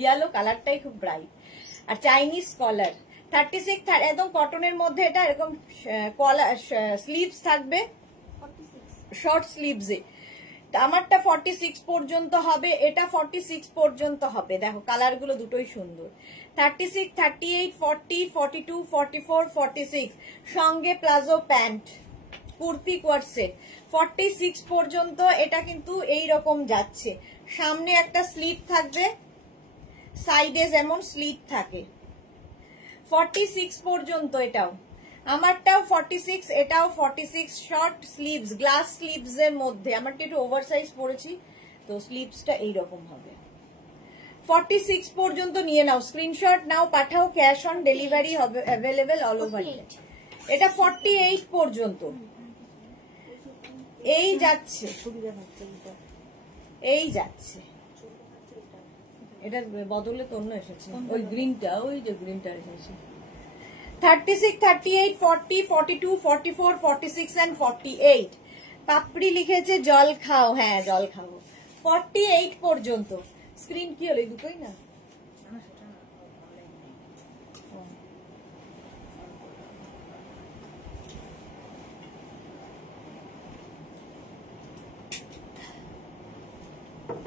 ইয়েলো কালারটাই খুব ব্রাইট, আর চাইনিজ কলার। 36, একদম কটনের মধ্যে, এটা এরকম কলার স্লিভস থাকবে, শর্ট স্লিভসে। আমারটা 46 পর্যন্ত হবে, এটা 46 পর্যন্ত হবে। দেখো কালারগুলো দুটোই সুন্দর। 36, 38, 40, 42, 44, 46, সঙ্গে palazzo pant, kurti coord set 46 পর্যন্ত। এটা কিন্তু এই রকম যাচ্ছে, সামনে একটা স্লিট থাকবে, সাইডে যেমন স্লিট থাকে। 46 পর্যন্ত এটাও, আমারটাও 46, এটাও 46, শর্ট স্লিভস, গ্লাস স্লিভস এর মধ্যে। আমারটা একটু ওভার সাইজ পরেছি, তো স্লিভসটা এইরকম হবে। 46 পর্যন্ত নিয়ে নাও, স্ক্রিনশট নাও, পাঠাও, ক্যাশ অন ডেলিভারি হবে অ্যাভেলেবেল অল ওভার। এটা 48 পর্যন্ত, এই যাচ্ছে, এই যাচ্ছে, এটার বদলে তো অন্য এসেছে, ওই গ্রিনটা, ওই যে গ্রিনটা এসেছে। 36, 38, 40, 42, 44, 46 and 48। পাপড়ি লিখেছে জল খাও, হ্যাঁ জল খাবো। 48 পর্যন্ত। স্ক্রিন কি হলো, এই দুটোই না?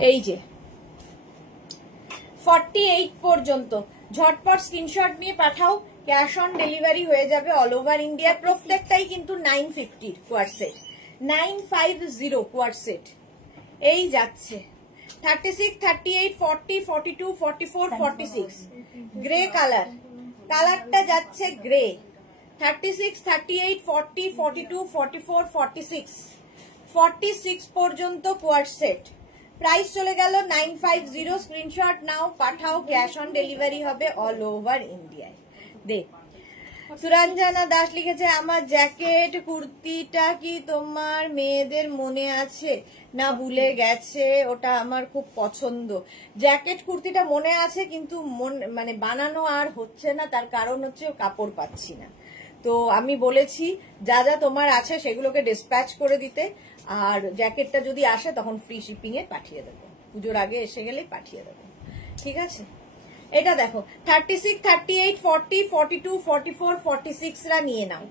এই যে 48 পর্যন্ত ঝটপট স্ক্রিনশট নিয়ে পাঠাও, ক্যাশ অন ডেলিভারি হয়ে যাবে অল ওভার ইন্ডিয়া। প্রত্যেকটাই কিন্তু 950 কোয়ার সেট, 950 কোয়ার সেট। এই যাচ্ছে 36, 38, 40, 42, 44, 46 গ্রে কালার, কালারটা যাচ্ছে গ্রে। 36, 38, 40, 42, 44, 46 46 পর্যন্ত কোয়ার সেট। প্রাইস চলে গেল 950। স্ক্রিনশট নাও, পাঠাও, ক্যাশ অন ডেলিভারি হবে অল ওভার ইন্ডিয়ায়। দেখ, সুরঞ্জনা দাস লিখেছে আমার জ্যাকেট কুর্তিটা কি তোমার মেয়েদের মনে আছে না ভুলে গেছে? ওটা আমার খুব পছন্দ। জ্যাকেট কুর্তিটা মনে আছে, কিন্তু মানে বানানো আর হচ্ছে না, তার কারণ হচ্ছে কাপড় পাচ্ছি না। তো আমি বলেছি যা যা তোমার আছে সেগুলোকে ডিসপ্যাচ করে দিতে, আর জ্যাকেটটা যদি আসে তখন ফ্রি শিপিং এ পাঠিয়ে দেবো, পুজোর আগে এসে গেলেই পাঠিয়ে দেবো, ঠিক আছে? এটা দেখো 36, 38, 40, 42, 44, 46 রা নিয়ে নাও।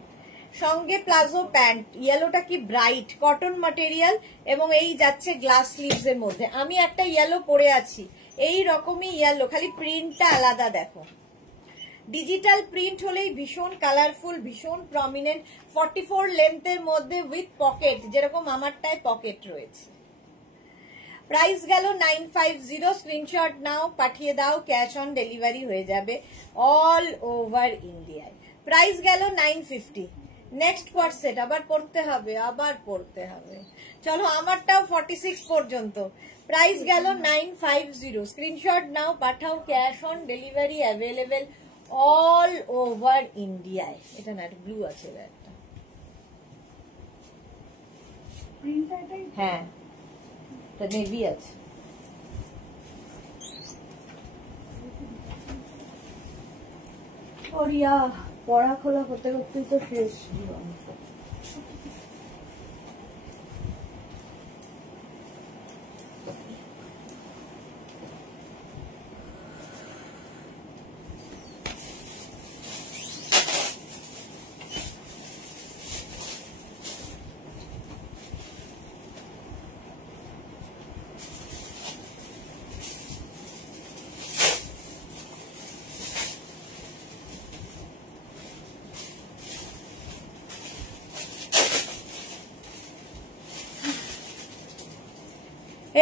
সঙ্গে প্লাজো প্যান্ট, ইয়েলোটা কি ব্রাইট কটন ম্যাটেরিয়াল, এবং এই যাচ্ছে গ্লাস স্লিভস এর মধ্যে। আমি একটা ইয়েলো পরে আছি, এই রকমই ইয়েলো, খালি প্রিন্টটা আলাদা। দেখো ডিজিটাল প্রিন্ট হলেই ভীষণ কালারফুল, ভীষণ প্রমিনেন্ট। 44 লেন্থের মধ্যে উইথ পকেট, যেরকম আমারটায় পকেট রয়েছে। প্রাইস গেল 950। স্ক্রিনশট নাও, পাঠিয়ে দাও, ক্যাশ অন ডেলিভারি হয়ে যাবে অল ওভার ইন্ডিয়ায়। প্রাইস গেল 950। নেক্সট কোয়ার সেট আবার পড়তে হবে, আবার পড়তে হবে। চলো আমারটাও 46 পর্যন্ত। প্রাইস গেল 950। স্ক্রিনশট নাও, পাঠাও, cash on delivery available all over ইন্ডিয়ায়। এটা না, ব্লু আছে একটা, হ্যাঁ নেভি আছে। ওরিয়া পড়া খোলা করতে করতেই তো শেষ জীবন।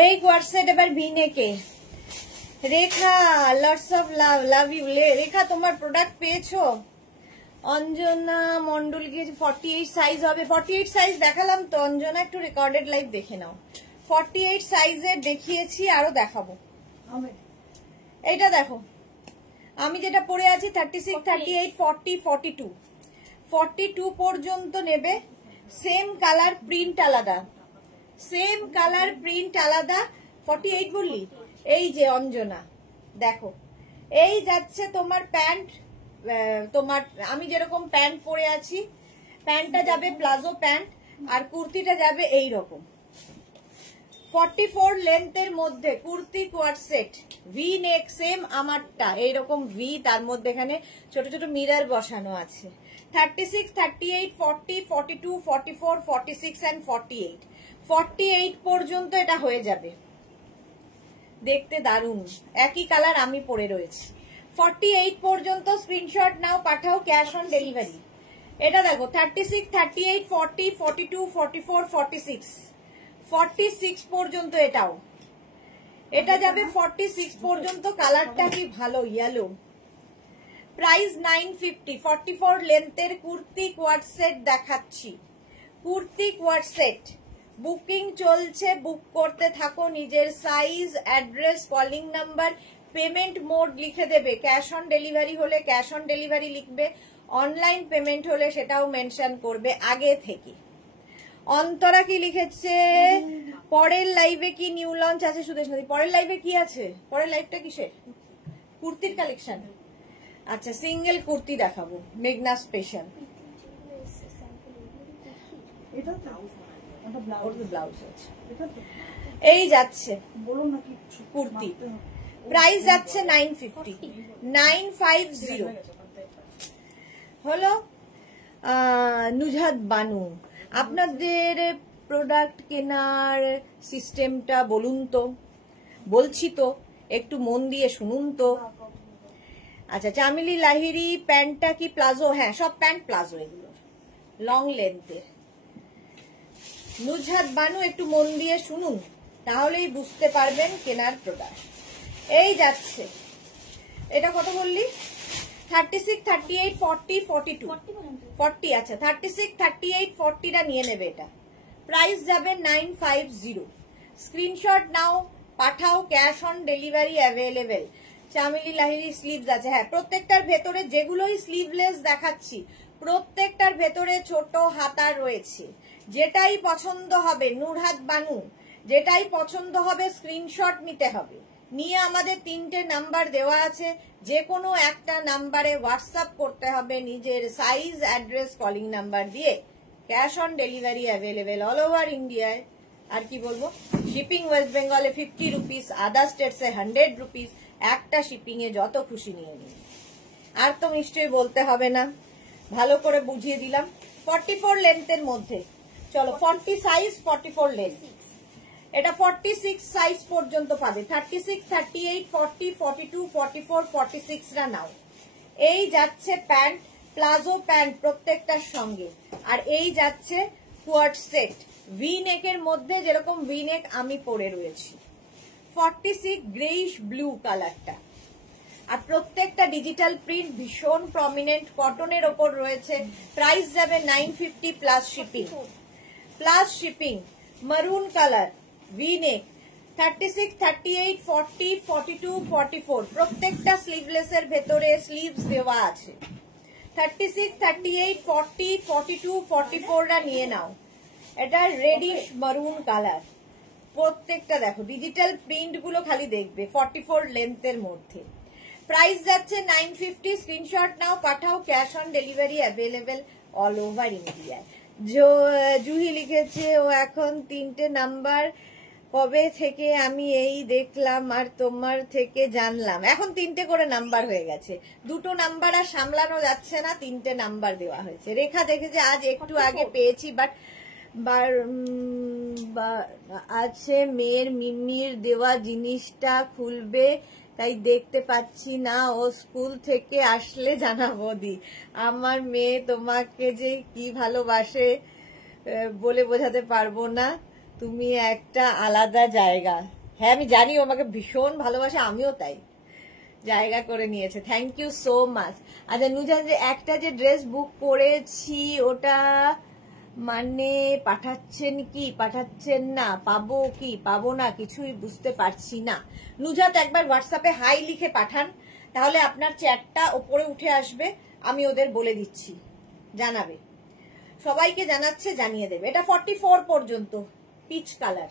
এই কোয়ারসেট এবার ভিনেকে। Rekha lots of love, love you. Rekha তোমার প্রোডাক্ট পেয়েছো? অঞ্জনা মন্ডল গিয়েছে 48 সাইজ হবে। 48 সাইজ দেখালাম তো অঞ্জনা, একটু রেকর্ডেড লাইভ দেখে নাও। 48 সাইজের দেখিয়েছি, আরো দেখাবো। এইটা দেখো, আমি যেটা পরে আছি 36, 38, 40, 42 42 পর্যন্ত নেবে। সেম কালার প্রিন্ট আলাদা, সেম কালার প্রিন্ট আলাদা। 48 বললি? এই যে অঞ্জনা দেখো, এই যাচ্ছে তোমার প্যান্ট, তোমার আমি যেরকম প্যান্ট পরে আছি, প্যান্টটা যাবে প্লাজো প্যান্ট, আর কুর্তিটা যাবে এই রকম 44 লেন্থের মধ্যে কুর্তি কোয়ার সেট, ভি নেক, সেম আমারটা এইরকম ভি, তার মধ্যে এখানে ছোট ছোট মিরর বসানো আছে। 36, 38, 40, 42, 44, 46 and 48 48 পর্যন্ত এটা হয়ে যাবে। দেখতে দারুণ, একই কালার আমি পরে রয়েছি। 48 পর্যন্ত স্ক্রিনশট নাও, পাঠাও, ক্যাশ অন ডেলিভারি। এটা দেখো 36, 38, 40, 42, 44, 46 46 পর্যন্ত এটাও, এটা যাবে 46 পর্যন্ত। কালারটা কি ভালো, ইয়েলো। প্রাইস 950। 44 লেন্থের কুর্তি কোয়াড সেট দেখাচ্ছি, কুর্তি কোয়াড সেট। বুকিং চলছে, বুক করতে থাকো, নিজের size, address, calling number, payment mode লিখে দেবে। ক্যাশ অন ডেলিভারি হলে ক্যাশ অন ডেলিভারি লিখবে, অনলাইন পেমেন্ট হলে সেটাও মেনশন করবে আগে থেকে। অন্তরা কি লিখেছে, পরের লাইভে কি নিউ লঞ্চ আছে সুদেশ নদী? পরের লাইভে কি আছে? পরের লাইভটা কিসের? কুর্তির কালেকশন। আচ্ছা, সিঙ্গেল কুর্তি দেখাবো, মেঘনা স্পেশাল। এটা ব্লাউজ আছে, এই যাচ্ছে বলুন না কিছু কুর্তি। প্রাইস যাচ্ছে 950, 950 হলো। নুজহাত বানু, আপনাদের প্রোডাক্ট কেনার সিস্টেমটা বলুন তো। বলছি তো, একটু মন দিয়ে শুনুন তো। আচ্ছা, চামেলি লাহিড়ী, প্যান্টটা কি প্লাজো? হ্যাঁ, সব প্যান্ট প্লাজো, এগুলো লং লেন্থের। নুজহাত বানু, একটু মন দিয়ে শুনুন, তাহলেই বুঝতে পারবেন কেনার প্রোডাক্ট। এই যাচ্ছে, এটা কত বললি? 36, 38, 40, 42, 40। আচ্ছা, 36, 38, 40টা নিয়ে নেবে। এটা প্রাইস যাবে 950। স্ক্রিনশট নাও, পাঠাও, cash on delivery available. Chameli Lahiri sleeves আছে, হ্যাঁ প্রত্যেকটার ভেতরে যেগুলোই স্লিভলেস দেখাচ্ছি প্রত্যেকটার ভেতরে ছোট হাতা রয়েছে। যেটাই পছন্দ হবে নুরহাত বানু, যেটাই পছন্দ হবে স্ক্রিনশট নিতে হবে, নিয়ে আমাদের 3টে নাম্বার দেওয়া আছে, যে কোনো একটা নাম্বারে হোয়াটসঅ্যাপ করতে হবে নিজের সাইজ, অ্যাড্রেস, কলিং নাম্বার দিয়ে। Cash on delivery available all over ইন্ডিয়ায়। আর কি বলবো, শিপিং ওয়েস্ট বেঙ্গলে 50 রুপিস, আদার স্টেটসে 100 রুপিস। একটা শিপিং এ যত খুশি নিয়ে নিন। আর তো নিশ্চয়ই বলতে হবে না, ভালো করে বুঝিয়ে দিলাম। 44 লেন্থের মধ্যে, চলো 40 সাইজ, 44 লেন্থ। এটা 46 সাইজ পর্যন্ত পাবে। 36, 38, 40, 42, 44, 46 রা নাও। এই যাচ্ছে প্যান্ট, প্লাজো প্যান্ট প্রত্যেকটার সঙ্গে। আর এই যাচ্ছে কোয়ার্ড সেট, ভি নেকের মধ্যে, যেরকম ভি নেক আমি পরে রয়েছি। 46 গ্রেইশ ব্লু কালারটা। আর প্রত্যেকটা ডিজিটাল প্রিন্ট, ভীষণ প্রমিনেন্ট, কটনের ওপর রয়েছে। প্রাইস যাবে 950 প্লাস শিপিং। Plus shipping. মারুন কালার, ভি নেক, 36, 38, 40, 42, 44 প্রত্যেকটা স্লিভলেসের ভেতরে স্লিভস দেওয়া আছে। 36, 38, 40, 42, 44 রা নিয়ে নাও। এটা রেডিশ মারুন কালার, প্রত্যেকটা দেখো ডিজিটাল প্রিন্ট গুলো খালি দেখবে। 44 লেন্থের মধ্যে প্রাইস যাচ্ছে 950। স্ক্রিনশট নাও, পাঠাও, cash on delivery available all over ইন্ডিয়ায়। জুহি লিখেছে, ও এখন 3টে নাম্বার কবে থেকে আমি এই দেখলাম আর তোমার থেকে জানলাম। এখন 3টে করে নাম্বার হয়ে গেছে, 2টো নাম্বার আর সামলানো যাচ্ছে না, 3টে নাম্বার দেওয়া হয়েছে। রেখা দেখেছে আজ একটু আগে পেয়েছি, বাট আছে মেয়ের মিমির দেওয়া জিনিসটা খুলবে, তাই দেখতে পাচ্ছি না। ও স্কুল থেকে আসলে জানাবো দি। আমার মেয়ে তোমাকে যে কি ভালোবাসে বলে বোঝাতে পারবো না, তুমি একটা আলাদা জায়গা। হ্যাঁ আমি জানি, ও আমাকে ভীষণ ভালোবাসে, আমিও তাই জায়গা করে নিয়েছে। Thank you so much. আচ্ছা নুজান, যে একটা যে ড্রেস বুক করেছি ওটা মানে পাঠাচ্ছেন কি পাঠাচ্ছেন না, পাবো কি পাবো না কিছুই বুঝতে পারছি না। নুজাত, একবার হোয়াটসঅ্যাপে হাই লিখে পাঠান, তাহলে আপনার চ্যাটটা ওপরে উঠে আসবে, আমি ওদের বলে দিচ্ছি, জানাবে। সবাইকে জানাচ্ছে, জানিয়ে দেবে। এটা 44 পর্যন্ত, পিচ কালার।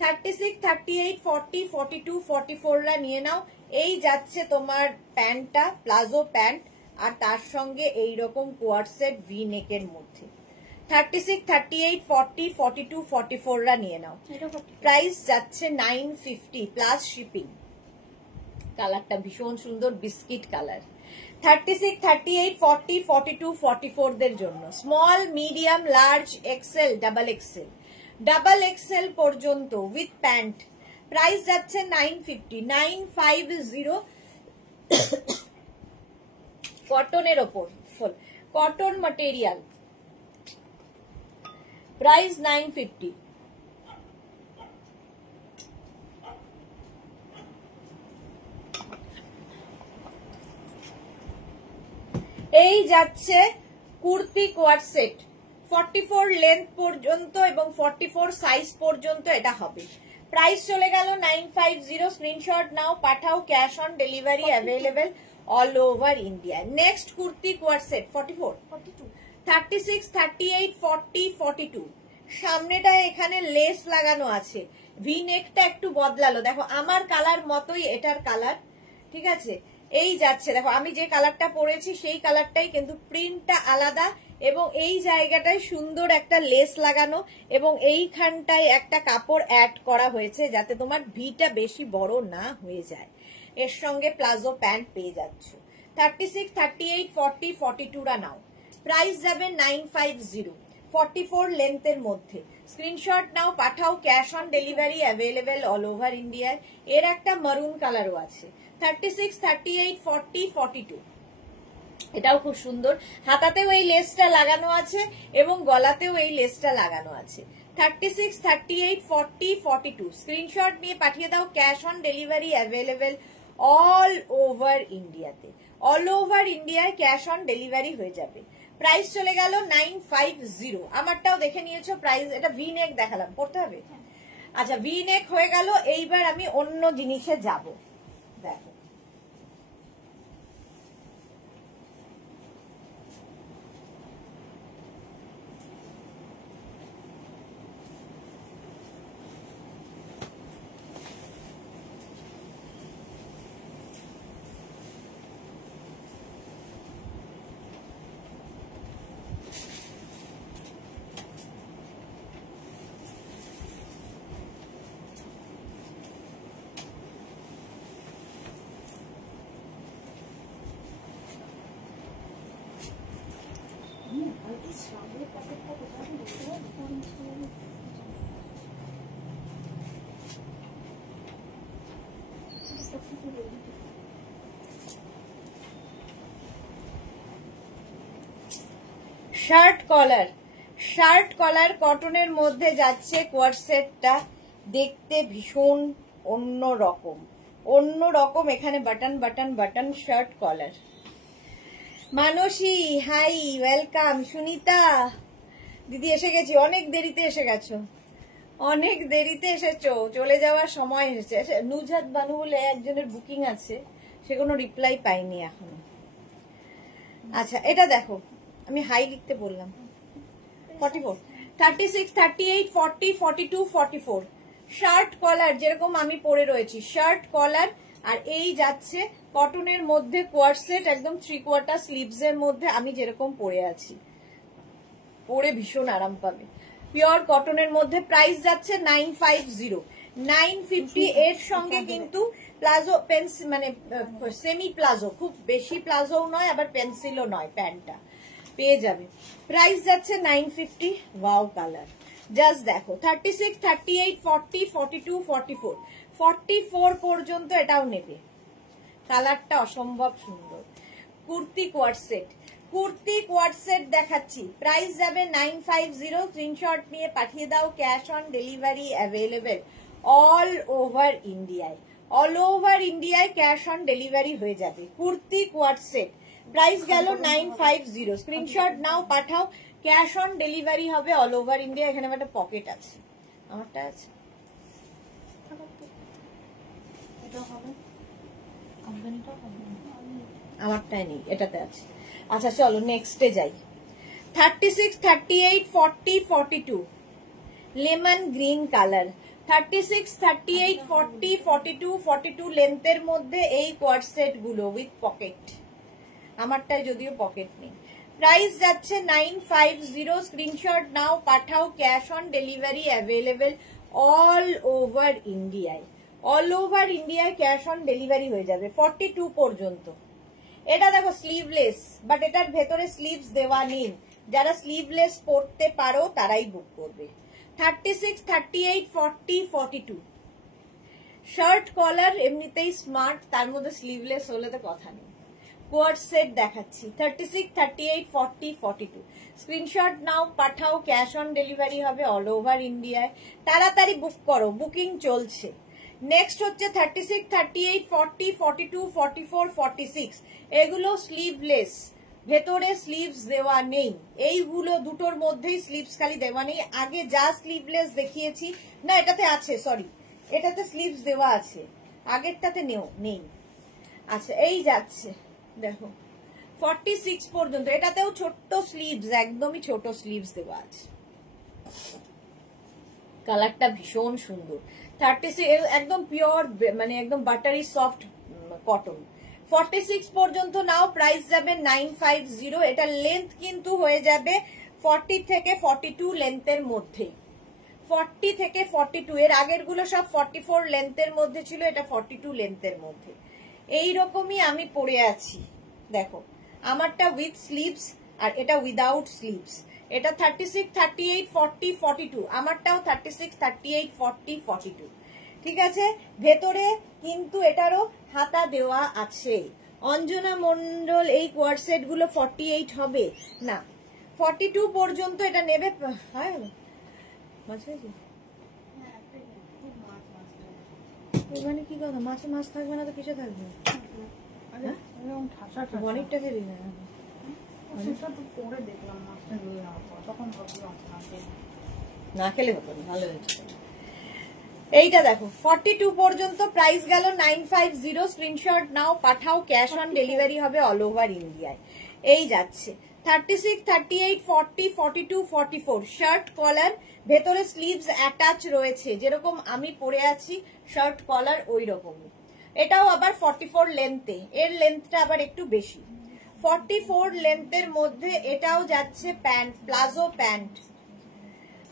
36, 38, 40, 42, 44 রা নিয়ে নাও। এই যাচ্ছে তোমার প্যান্টটা, প্লাজো প্যান্ট, আর তার সঙ্গে এইরকম কোয়ার্ড সেট ভি নেকের মধ্যে। 36, 38, 40, 42, 44 রা নিয়ে নাও। প্রাইস যাচ্ছে 950 প্লাস শিপিং। কালারটা ভীষণ সুন্দর, বিস্কিট কালার। 36, 38, 40, 42, 44 দের জন্য। Small, medium, large, XL, double XL, double XL পর্যন্ত উইথ প্যান্ট। প্রাইস যাচ্ছে 950, 950। কটনের ওপর, ফুল কটন ম্যাটেরিয়াল। প্রাইস 950। এই যাচ্ছে কুর্তি কোয়ার্ড সেট, 44 লেন্থ পর্যন্ত এবং 44 সাইজ পর্যন্ত এটা হবে। প্রাইস চলে গেল 950। স্ক্রিনশট নাও, পাঠাও, cash on delivery available all over India. Next kurti coord set 44, 36, 38, 40, 42 সামনেটায় এখানে লেস লাগানো আছে, ভি নেকটা একটু বদলালো, দেখো আমার কালার মতোই এটার কালার, ঠিক আছে? এই যাচ্ছে, দেখো আমি যে কালারটা পরেছি সেই কালারটাই, কিন্তু প্রিন্টটা আলাদা, এবং এই জায়গাটায় সুন্দর একটা লেস লাগানো, এবং এইখানটায় একটা কাপড় অ্যাড করা হয়েছে যাতে তোমার ভিটা বেশি বড় না হয়ে যায়। এর সঙ্গে প্লাজো প্যান্ট পেয়ে যাচ্ছ। 36, 38, 40, 42 রা নাও, প্রাইস যাবে 950, 44 লেন্থের মধ্যে। স্ক্রিনশট নাও, পাঠাও, cash on delivery available all over ইন্ডিয়ায়। এর একটা মারুন কালারও আছে। 36, 38, 40, 42, এটাও খুব সুন্দর। হাতাতেও এই লেসটা লাগানো আছে এবং গলাতেও এই লেসটা লাগানো আছে। 36, 38, 40, 42, স্ক্রিনশট নিয়ে পাঠিয়ে দাও, cash on delivery available all over ইন্ডিয়াতে। অল ওভার ইন্ডিয়ায় ক্যাশ অন ডেলিভারি হয়ে যাবে। প্রাইস চলে গেল 950। আমারটাও দেখে নিয়েছো প্রাইস, এটা ভি নেক দেখালাম, পড়তে হবে। আচ্ছা, ভি নেক হয়ে গেল, এইবার আমি অন্য জিনিসে যাব। দেখো, শার্ট কলার, শার্ট কলার কটনের মধ্যে যাচ্ছে। কোয়ারসেটটা দেখতে ভীষণ অন্যরকম, অন্যরকম। এখানে button button button, shirt collar. Mansi hi, welcome. Sunita দিদি এসে গেছি, অনেক দেরিতে এসে গেছো, অনেক দেরিতে এসেছো, চলে যাওয়ার সময় এসেছে। নুজাত বানু বলে একজনের বুকিং আছে, সে কোনো রিপ্লাই পাইনি এখনো। আচ্ছা, এটা দেখো, আমি হাই লিখতে বললাম। 44, 36, 38, 40, 42, 44, শার্ট কলার যেরকম আমি পরে রয়েছি, শার্ট কলার। আর এই যাচ্ছে কটনের মধ্যে কোয়ারসেট, একদম 3/4 স্লিভস এর মধ্যে আমি যেরকম পরে আছি, পরে ভীষণ আরাম পাবে। পিওর কটনের মধ্যে প্রাইস যাচ্ছে 950, 950। এর সঙ্গে কিন্তু প্লাজো পেন্সিল, মানে সেমি প্লাজো, খুব বেশি প্লাজো নয় আবার পেন্সিলও নয়, প্যান্টটা পেয়ে যাবে। প্রাইস যাচ্ছে 950। ওয়াও কালার, জাস্ট দেখো। 36, 38, 40, 42, 44, 44 পর্যন্ত এটাও নেবে। কালারটা অসম্ভব সুন্দর। কুর্তি কোয়ার্টসেট, কুর্তি কোয়ার্টসেট দেখাচ্ছি, প্রাইস যাবে 950। স্ক্রিনশট নিয়ে পাঠিয়ে দাও, cash on delivery available all over ইন্ডিয়ায়। অল ওভার ইন্ডিয়ায় ক্যাশ অন ডেলিভারি হয়ে যাবে। কুর্তি কোয়ার্টসেট প্রাইস গেল 950। স্ক্রিনশট নাও, পাঠাও, ক্যাশ অন ডেলিভারি হবে অল ওভার ইন্ডিয়া। এখানে একটা পকেট আছে, আমারটা আছে, আমারটাই নেই, এটাতে আছে। আচ্ছা চলো নেক্সটে যাই। 36, 38, 40, 42, লেমন গ্রিন কালার। 36, 38, 40, 42, 42 লেন্থের মধ্যে এই কোয়ার্টসেট গুলো উইথ পকেট। আমারটাই যদিও পকেট নেই। প্রাইস যাচ্ছে 950। স্ক্রিনশট নাও, পাঠাও, cash on delivery available all over ইন্ডিয়ায়। অল ওভার ইন্ডিয়ায় ক্যাশ অন ডেলিভারি হয়ে যাবে 42 পর্যন্ত। এটা দেখো স্লিভলেস, বাট এটার ভেতরে স্লিভস দেওয়া নেই। যারা স্লিভলেস পরতে পারো তারাই বুক করবে। 36, 38, 40, 42, শার্ট কলার এমনিতেই স্মার্ট, তার মধ্যে স্লিভলেস হলে তো কথা নেই। কোয়ার্ট সেট দেখাচ্ছি। 36, 38, 40, 42, স্ক্রিনশট নাও, পাঠাও, ক্যাশ অন ডেলিভারি হবে অল ওভার ইন্ডিয়ায়। তাড়াতাড়ি বুক করো, বুকিং চলছে। নেক্সট হচ্ছে 36, 38, 40, 42, 44, 46, এগুলো স্লিভলেস, ভেতরে স্লিভস দেওয়া নেই। এইগুলো দুটোর মধ্যেই স্লিভস খালি দেওয়া নেই। আগে যা স্লিভলেস দেখিয়েছি, না এটাতে আছে, সরি এটাতে স্লিভস দেওয়া আছে, আগেরটাতে নেই। আচ্ছা এই যাচ্ছে দেখো 46 পর্যন্ত, এটাতেও ছোট্ট স্লিভস, একদমই ছোট স্লিভস দেওয়া আছে। কালারটা ভীষণ সুন্দর। 36 একদম পিওর, মানে একদম বাটারি সফট কটন। 46 পর্যন্ত নাও, প্রাইস যাবে 950। এটা লেন্থ কিন্তু হয়ে যাবে 40 থেকে 42 লেন্থের মধ্যে। 40 থেকে 42, এর আগের গুলো সব 44 লেন্থের মধ্যে ছিল, এটা 42 লেন্থের মধ্যে। এইরকমই আমি পরে আছি, দেখো আমারটা উইথ স্লিভস আর এটা উইদাউট স্লিভস। এটা 36, 38, 40, 42, আমারটাও 36, 38, 40, 42। ঠিক আছে, ভেতরে কিন্তু এটারও হাতা দেওয়া আছে। অঞ্জনা মন্ডল, এই কোয়ার্ড সেট গুলো 48 হবে না, 42 পর্যন্ত এটা নেবে। হ্যাঁ মাছ হয়েছে মানে কি কথা, মাছে মাছ থাকবে না তো কিসে থাকবে? অনেকটা খেলি না, না খেলে হতো না, ভালো হয়েছে। এইটা দেখো 42 পর্যন্ত, প্রাইস গেল 950। স্ক্রিনশট নাও, পাঠাও, ক্যাশ অন ডেলিভারি হবে অল ওভার ইন্ডিয়ায়। এই যাচ্ছে 36, 38, 40, 42, 44। শার্ট কলার, ভেতরে স্লিভস অ্যাটাচ রয়েছে, যেরকম আমি পরে আছি শার্ট কলার ওই রকমই। এটাও আবার 44 লেন্থে, এর লেন্থটা আবার একটু বেশি। 44 লেন্থের মধ্যে এটাও যাচ্ছে প্যান্ট, প্লাজো প্যান্ট।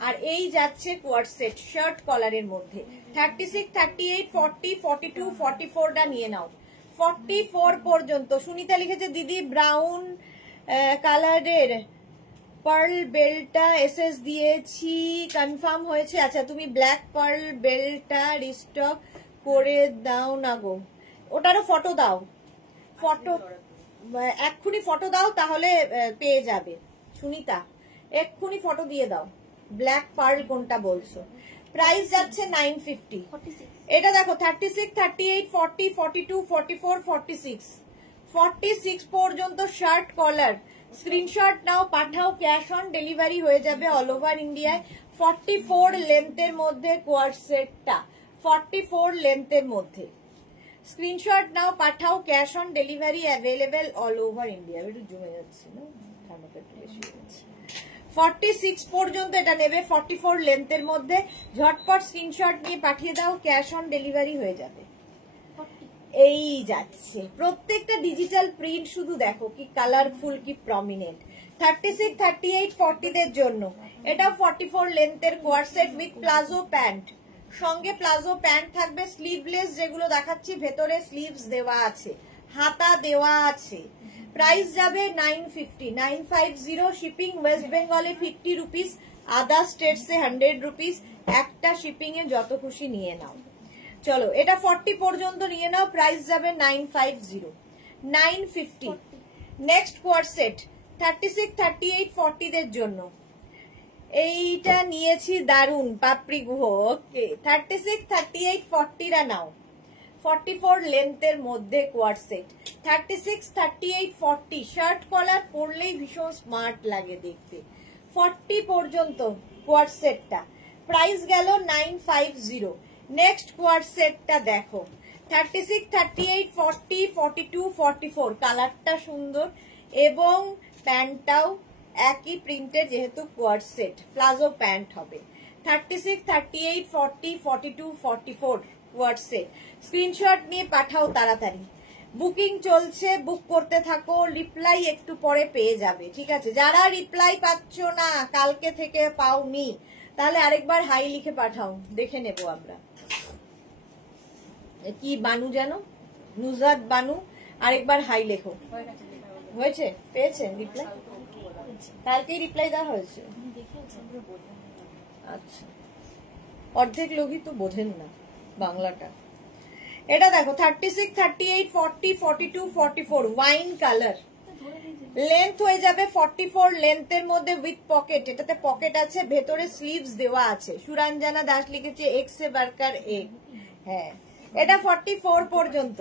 আর এই যাচ্ছে কোয়ার্ড সেট শার্ট কলারের মধ্যে। 36, 38, 40, 42, 44টা নিয়ে নাও। 44 পর্যন্ত। সুনিতা লিখেছে দিদি ব্রাউন কালারের পার্ল বেল্টটা এসএস দিয়েছি, কনফার্ম হয়েছে? আচ্ছা, তুমি ব্ল্যাক পার্ল বেল্টটা রিস্টক করে দাও না গো, ওটারও ফটো দাও। ফটো এক্ষুনি ফটো দাও, তাহলে পেয়ে যাবে। সুনিতা এক্ষুনি ফটো দিয়ে দাও, ব্ল্যাক পার্ল কোনটা বলছো। প্রাইস যাচ্ছে 950। এটা দেখো 36, 38, 40, 42, 44, 46। 46 পর্যন্ত শার্ট কলার। স্ক্রিনশট নাও, পাঠাও, ক্যাশ অন ডেলিভারি হয়ে যাবে অল ওভার ইন্ডিয়ায়। 44 লেন্থের মধ্যে কোয়ার্ড সেটটা, 44 লেন্থের মধ্যে। স্ক্রিনশট নাও, পাঠাও, cash on delivery available all over India. একটু জমে যাচ্ছে না, ঠান্ডাটা একটু বেশি হয়ে যাচ্ছে। 46 পর্যন্ত এটা নেবে, 44 লেন্থের মধ্যে। ঝটপট স্ক্রিনশট নিয়ে পাঠিয়ে দাও, ক্যাশ অন ডেলিভারি হয়ে যাবে। এই যাচ্ছে প্রত্যেকটা ডিজিটাল প্রিন্ট, শুধু দেখো কি কালারফুল, কি প্রমিনেন্ট। 36, 38, 40 দের জন্য এটা 44 লেন্থের coord set with palazzo pant. সঙ্গে প্লাজো প্যান্ট থাকবে, স্লিভলেস যেগুলো দেখাচ্ছি, ভেতরে স্লিভস দেওয়া আছে, হাতা দেওয়া আছে। প্রাইস যাবে 950, 950। শিপিং ওয়েস্ট বেঙ্গলে 50 রুপিস, আদার স্টেটসে 100 রুপিস। একটা শিপিং এ যত খুশি নিয়ে নাও। চলো এটা 40 পর্যন্ত নিয়ে নাও, প্রাইস যাবে 950, 950। নেক্সট কোয়ার্ড সেট 36, 38, 40 দের জন্য এইটা নিয়েছি, দারুন পাপড়ি গুহ। ওকে 36, 38, 40 রা নাও। 44 লেন্থের মধ্যে কোয়ার্ড সেট। 36, 38, 40 শার্ট কলার পরলেই ভীষণ স্মার্ট লাগে দেখতে। 40 পর্যন্ত কোয়ার্ড সেটটা, প্রাইস গেল 950। নেক্সট কোয়ার্ড সেটটা দেখো 36, 38, 40, 42, 44। কালারটা সুন্দর এবং প্যান্টটাও একই প্রিন্টের, যেহেতু কোয়ার্ড সেট, প্লাজো প্যান্ট হবে। 36, 38, 40, 42, 44 কোয়ার্ড সেট। স্ক্রিনশট নিয়ে পাঠাও তাড়াতাড়ি, বুকিং চলছে, বুক করতে থাকো, রিপ্লাই একটু পরে পেয়ে যাবে। ঠিক আছে, যারা রিপ্লাই পাচ্ছ না, কালকে থেকে পাওনি, তাহলে আরেকবার হাই লিখে পাঠাও, দেখে নেব আমরা। কি বানু যেন, নুজাত বানু, আরেকবার হাই লেখো। হয়েছে, পেয়েছেন রিপ্লাই? কালকেই রিপ্লাই দেওয়া হয়েছে। আচ্ছা, অর্ধেক লোকই তো বোঝেন না বাংলাটা। এটা দেখো 36, 38, 40, 42, 44 ওয়াইন কালার। লেন্থ হয়ে যাবে 44 লেন্থের মধ্যে উইথ পকেট। এটাতে পকেট আছে, ভেতরে স্লিভস দেওয়া আছে। সুরঞ্জনা দাস লিখেছে এক্স এ বার্কার এগ। হ্যাঁ, এটা 44 পর্যন্ত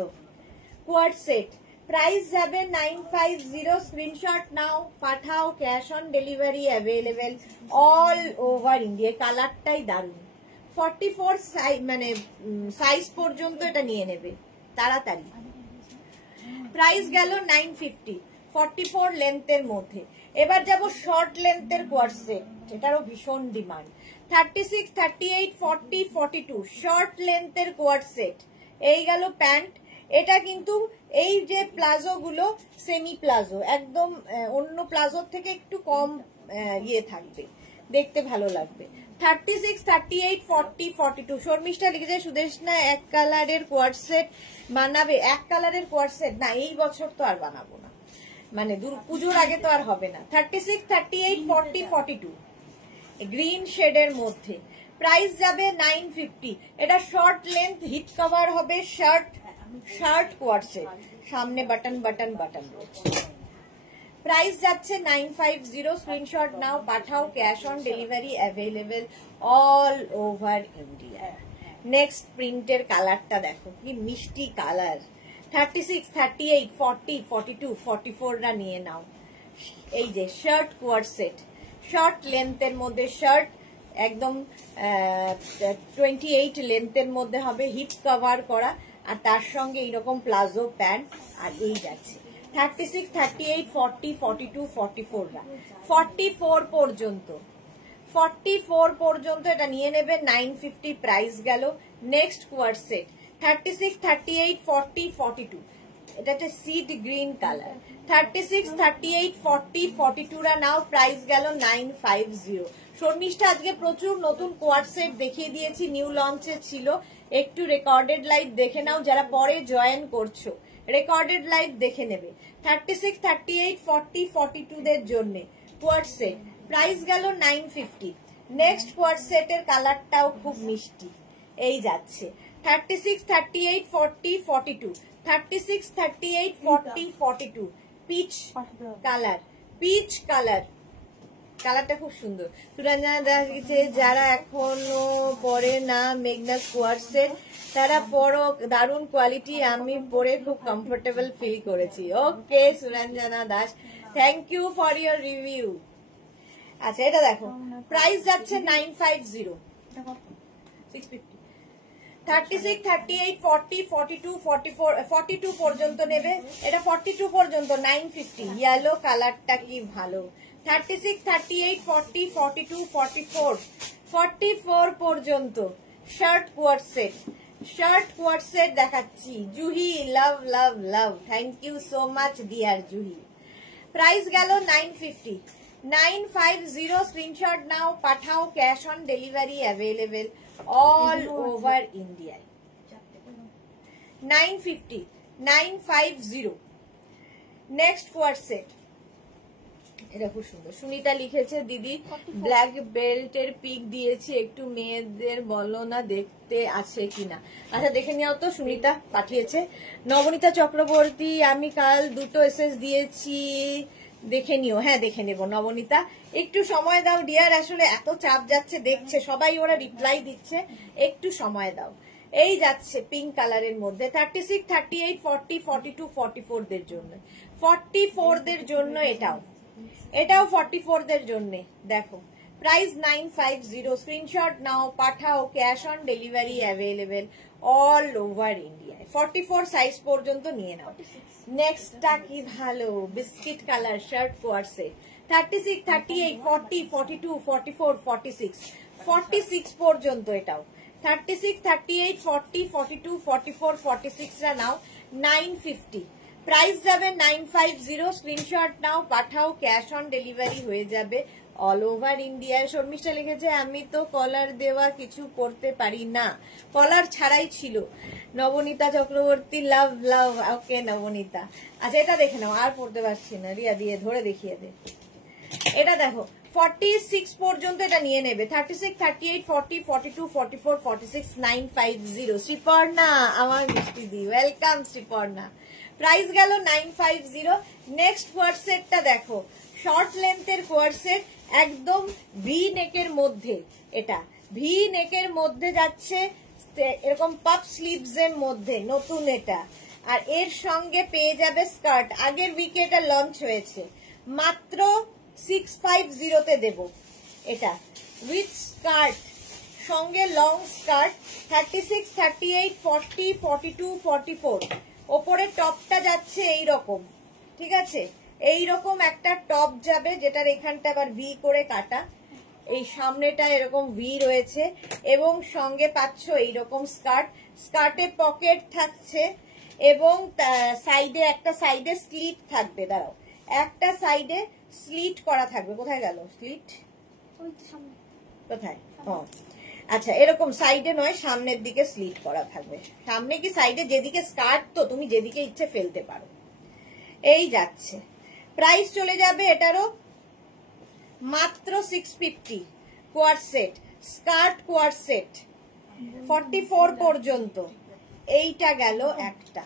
কোয়ার্ড সেট। প্রাইস যাবে 950। স্ক্রিনশট নাও, পাঠাও, cash on delivery available all over India. কালারটাই দারুন। 44 মানে সাইজ পর্যন্ত এটা নিয়ে নেবে তাড়াতাড়ি। প্রাইস গেল 950, 44 লেন্থের মধ্যে। এবার যাব শর্ট লেন্থের কোয়ার্ড সেট, এটারও ভীষণ ডিমান্ড। 36, 38, 40, 42 শর্ট লেন্থের কোয়ার্ড সেট। এই গেল প্যান্ট। এটা কিন্তু এই যে প্লাজো গুলো সেমি প্লাজো, একদম অন্য প্লাজোর থেকে একটু কম ইয়ে থাকবে, দেখতে ভালো লাগবে। 36, 38, 40, 42 শর্মিষ্ঠা লিখেছে সুদেশনা এক কালারের কোয়ার্ড সেট বানাবে। এক কালারের কোয়ার্ড সেট না, এই বছর তো আর বানাবো না, মানে পুজোর আগে তো আর হবে না। 36, 38, 40, 42 গ্রিন শেডের মধ্যে। প্রাইস যাবে 950। এটা শর্ট লেন্থ হিপ কভার হবে, শার্ট কোয়ার্ড সেট, সামনে বাটন বাটন বাটন রয়েছে। প্রাইস যাচ্ছে 950। স্ক্রিনশট নাও, পাঠাও, cash on delivery available all over India. Next প্রিন্টের কালারটা দেখো কি মিষ্টি কালার। 36, 38, 40, 42, 44 রা নিয়ে নাও। এই যে শার্ট কোয়ার্ড সেট, শর্ট লেন্থের মধ্যে শার্ট, একদম 28 লেন্থের মধ্যে হবে, হিপ কভার করা, আর তার সঙ্গে এইরকম প্লাজো প্যান্ট। আর এই যাচ্ছে 36, 38, 40, 42, 44 রা 44 পর্যন্ত, 44 পর্যন্ত এটা নিয়ে নেবে 950। প্রাইস গেল। নেক্সট কোয়ার্ড সেট 36, 38, 40, 42 এটা একটা সিড গ্রিন কালার। 36, 38, 40, 42 রা নাও। প্রাইস গেল 950। শর্মিষ্ঠা আজকে প্রচুর নতুন কোয়ার্ড সেট দেখিয়ে দিয়েছি, নিউ লঞ্চে ছিল। একটু রেকর্ডেড লাইভ দেখে নাও, যারা পরে জয়েন করছো রেকর্ডেড লাইভ দেখে নেবে। 36, 38, 40, 42 দের জন্য কোয়ার্ড সেট। প্রাইস গেল 950। নেক্সট কোয়ার্ড সেটের কালারটাও খুব মিষ্টি, এই যাচ্ছে 36, 38, 40, 42 36, 38, 40, 42 পিচ কালার, পিচ কালার, কালারটা খুব সুন্দর। সুরঞ্জনা দাস লিখেছে যারা এখনো পরে না মেঘনা কোয়ার্ড সেট তারা পরো, দারুণ কোয়ালিটি, আমি পরে খুব কমফোর্টেবল ফিল করেছি। Okay Suranjana Das, thank you for your review. আচ্ছা এটা দেখো, প্রাইস যাচ্ছে 950। 36, 38, 40, 42, 44, 42 পর্যন্ত নেবে। এটা 42 পর্যন্ত 950। ইয়েলো কালারটা কি ভালো। 36, 38, 40, 42, 44 44 পর্যন্ত shirt coord set, shirt coord set দেখাচ্ছি। Juhi love love love, thank you so much dear Juhi. Price গেল 950। 950 স্ক্রিনশট নাও, পাঠাও, cash on delivery available all over ইন্ডিয়ায়। 950, 950। নেক্সট কোয়ার্ড সেট, এটা খুব সুন্দর। সুনিতা লিখেছে দিদি ব্ল্যাক বেল্টের পিক দিয়েছি, একটু মেয়েদের বলো না দেখতে আছে কিনা। আচ্ছা দেখে নিও তো, সুনিতা পাঠিয়েছে। নবনীতা চক্রবর্তী আমি কাল 2 এসএস দিয়েছি, দেখে নিও। হ্যাঁ দেখে নেব নবনীতা, একটু সময় দাও ডিয়ার, আসলে এত চাপ যাচ্ছে, দেখছে সবাই, ওরা রিপ্লাই দিচ্ছে, একটু সময় দাও। এই যাচ্ছে পিঙ্ক কালারের মধ্যে 36, 38, 40, 42, 44 দের জন্য, 44 দের জন্য এটাও, এটাও 44 দের জন্য। দেখো প্রাইস 950। স্ক্রিনশট নাও, পাঠাও, cash on delivery available all over ইন্ডিয়ায়। 44 সাইজ পর্যন্ত নিয়ে নাও। নেক্সটটা কি ভালো, biscuit colour shirt coord set. 36, 38, 40, 42, 44, 46 46 পর্যন্ত এটাও। 36, 38, 40, 42, 44, 46 রা নাও 950। প্রাইস যাবে 950। স্ক্রিনশট নাও, পাঠাও, ক্যাশ অন ডেলিভারি হয়ে যাবে অল ওভার ইন্ডিয়ায়। শর্মিষ্ঠা লিখেছে আমি তো কলার দেওয়া কিছু পরতে পারি না, কলার ছাড়াই ছিল। নবনীতা চক্রবর্তী লাভ লাভ, ওকে নবনীতা। আচ্ছা এটা দেখে নাও, আর পড়তে পারছি না, রিয়া দিয়ে ধরে দেখিয়ে দে। এটা দেখো 46 পর্যন্ত এটা নিয়ে নেবে। 36, 38, 40, 42, 44, 46 950। শ্রীপর্ণা আমার মিষ্টি দি, ওয়েলকাম শ্রীপর্ণা। প্রাইস গেল 950। নেক্সট কোয়ার্ড সেটটা দেখো, শর্ট লেন্থের কোয়ার্ড সেট, একদম ভি নেকের মধ্যে। এটা ভি নেকের মধ্যে যাচ্ছে, এরকম পাপ স্লিভস এর মধ্যে নতুন এটা। আর এর সঙ্গে পেয়ে যাবে স্কার্ট, আগের উইকে এটা লঞ্চ হয়েছে, মাত্র 650 তে দেব এটা উইথ স্কার্ট, সঙ্গে লং স্কার্ট। 36, 38, 40, 42, 44 ওপরে টপটা যাচ্ছে এইরকম, ঠিক আছে, এইরকম একটা টপ যাবে, যেটার এখানটা আবার ভি করে কাটা। এই সামনেটা এরকম ভি রয়েছে এবং সঙ্গে পাচ্ছ এইরকম স্কার্ট, স্কার্টে পকেট থাকছে এবং সাইডে একটা সাইডে স্লিট থাকবে। দাঁড়াও, একটা সাইডে স্লিট করা থাকবে। কোথায় গেল স্লিট? কোথায়? আচ্ছা, এরকম সাইডে নয়, সামনের দিকে স্লিট করা থাকবে। সামনে কি সাইডে, যেদিকে স্কার্ট তো তুমি যেদিকে ইচ্ছে ফেলতে পারো। এই যাচ্ছে, প্রাইস চলে যাবে এটারও মাত্র 650। কোয়ার্ড সেট, স্কার্ট কোয়ার্ড সেট 44 পর্যন্ত। এইটা গেল একটা,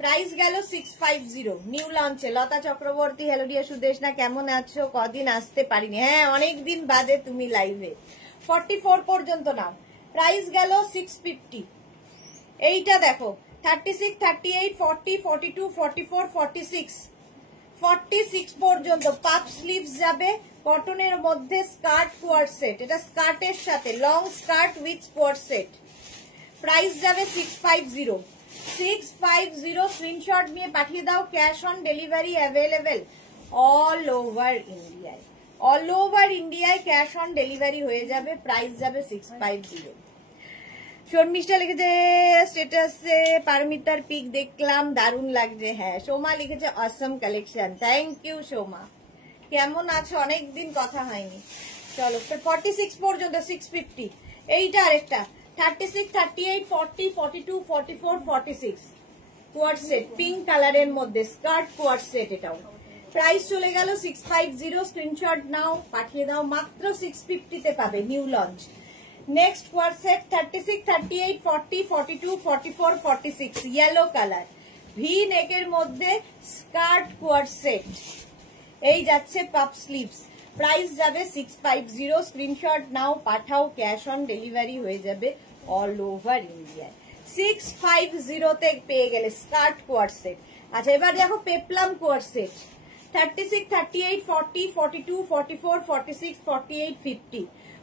প্রাইস গেল 650 নিউ লঞ্চে। লতা চক্রবর্তী, হ্যালো ডিয়ার সুদেশনা, কেমন আছো? কদিন আসতে পারিনি। হ্যাঁ, অনেকদিন বাদে তুমি লাইভে। 44 পর্যন্ত নাও, প্রাইস গেল 650। এইটা দেখো 36, 38, 40, 42, 44, 46, 46 পর্যন্ত পাপ স্লিভস যাবে কটনের মধ্যে। স্কার্ট কোয়ার্ড সেট, এটা স্কার্টের সাথে long skirt with coord set. Price যাবে 650। 650 স্ক্রিনশট নিয়ে পাঠিয়ে দাও। Cash on delivery available all over ইন্ডিয়ায়। অল ওভার ইন্ডিয়ায় ক্যাশ অন ডেলিভারি হয়ে যাবে। প্রাইস যাবে 650। শর্মিষ্ঠা লিখেছে স্ট্যাটাসে পারমিতার পিক দেখলাম, দারুণ লাগছে। হ্যাঁ, সোমা লিখেছে অসম কালেকশন। থ্যাংক ইউ সোমা, কেমন আছো? অনেকদিন কথা হয়নি। চলো 46 পর্যন্ত 650। এইটা আরেকটা 36, 38, 40, 42, 44, 46 কোয়ার্ড সেট পিঙ্ক কালারের মধ্যে স্কার্ট কোয়ার্ড সেট। এটাও প্রাইস চলে গেল 650। স্ক্রিনশট নাও, পাঠিয়ে দাও। মাত্র 650 তে পাবে, new launch. Next coord set 36, 38, 40, 42, 44, 46 yellow colour V নেকের মধ্যে স্কার্ট কোয়ার্ড সেট। এই যাচ্ছে পাপ স্লিভস। প্রাইস যাবে 650। স্ক্রিনশট নাও, পাঠাও। ক্যাশ অন ডেলিভারি হয়ে যাবে অল ওভার ইন্ডিয়ায়। 650 তে পেয়ে গেলে স্কার্ট কোয়ার্ড সেট। আচ্ছা, এবার দেখো peplum coord set 36, 38, 40, 42, 44, 46, 48, 50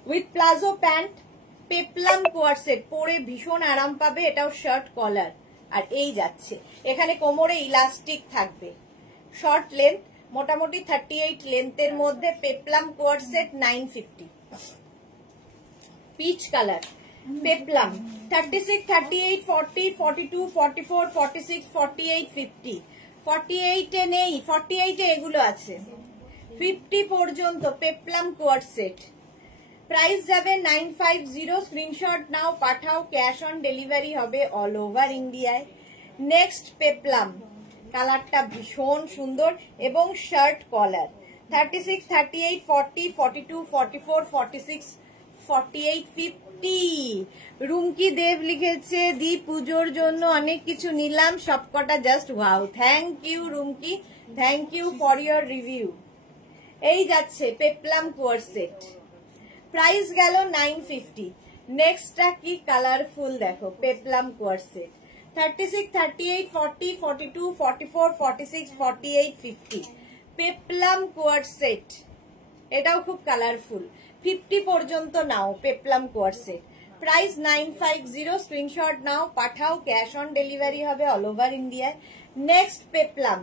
with palazzo pant. Peplum coord set পরে ভীষণ আরাম পাবে। এটাও শার্ট কলার। আর এই যাচ্ছে, এখানে কোমরে ইলাস্টিক থাকবে। শর্ট লেন্থ, মোটামুটি 38 লেন্থের মধ্যে পেপলাম কোয়ার্ড সেট 950। পিচ কালার পেপলাম 36, 38, 40, 42, 44, 46, 48, 50 48 এ নেই, 48 এ এগুলো আছে। 50 পর্যন্ত পেপলাম কোয়ার্ড সেট। প্রাইস যাবে 950। স্ক্রিনশট নাও, পাঠাও। ক্যাশ অন ডেলিভারি হবে অল ওভার ইন্ডিয়ায়। নেক্সট পেপলাম, কালারটা ভীষণ সুন্দর এবং শার্ট কলার 36, 38, 40, 42, 44, 46, 48, 50 রুমকি দেব লিখেছে দি পুজোর জন্য অনেক কিছু নিলাম, সবকটা just wow. Thank you Rumki, thank you for your review. এই যাচ্ছে পেপলাম কোয়ার্ড সেট। প্রাইস গেল 950। নেক্সটটা কি কালারফুল দেখো, peplum coord set 36, 38, 40, 42, 44, 46, 48, 50 peplum coord set. এটাও খুব কালারফুল। 50 পর্যন্ত নাও peplum coord set. Price 950। Screenshot নাও, পাঠাও। ক্যাশ অন ডেলিভারি হবে অল ওভার ইন্ডিয়ায়। Next peplum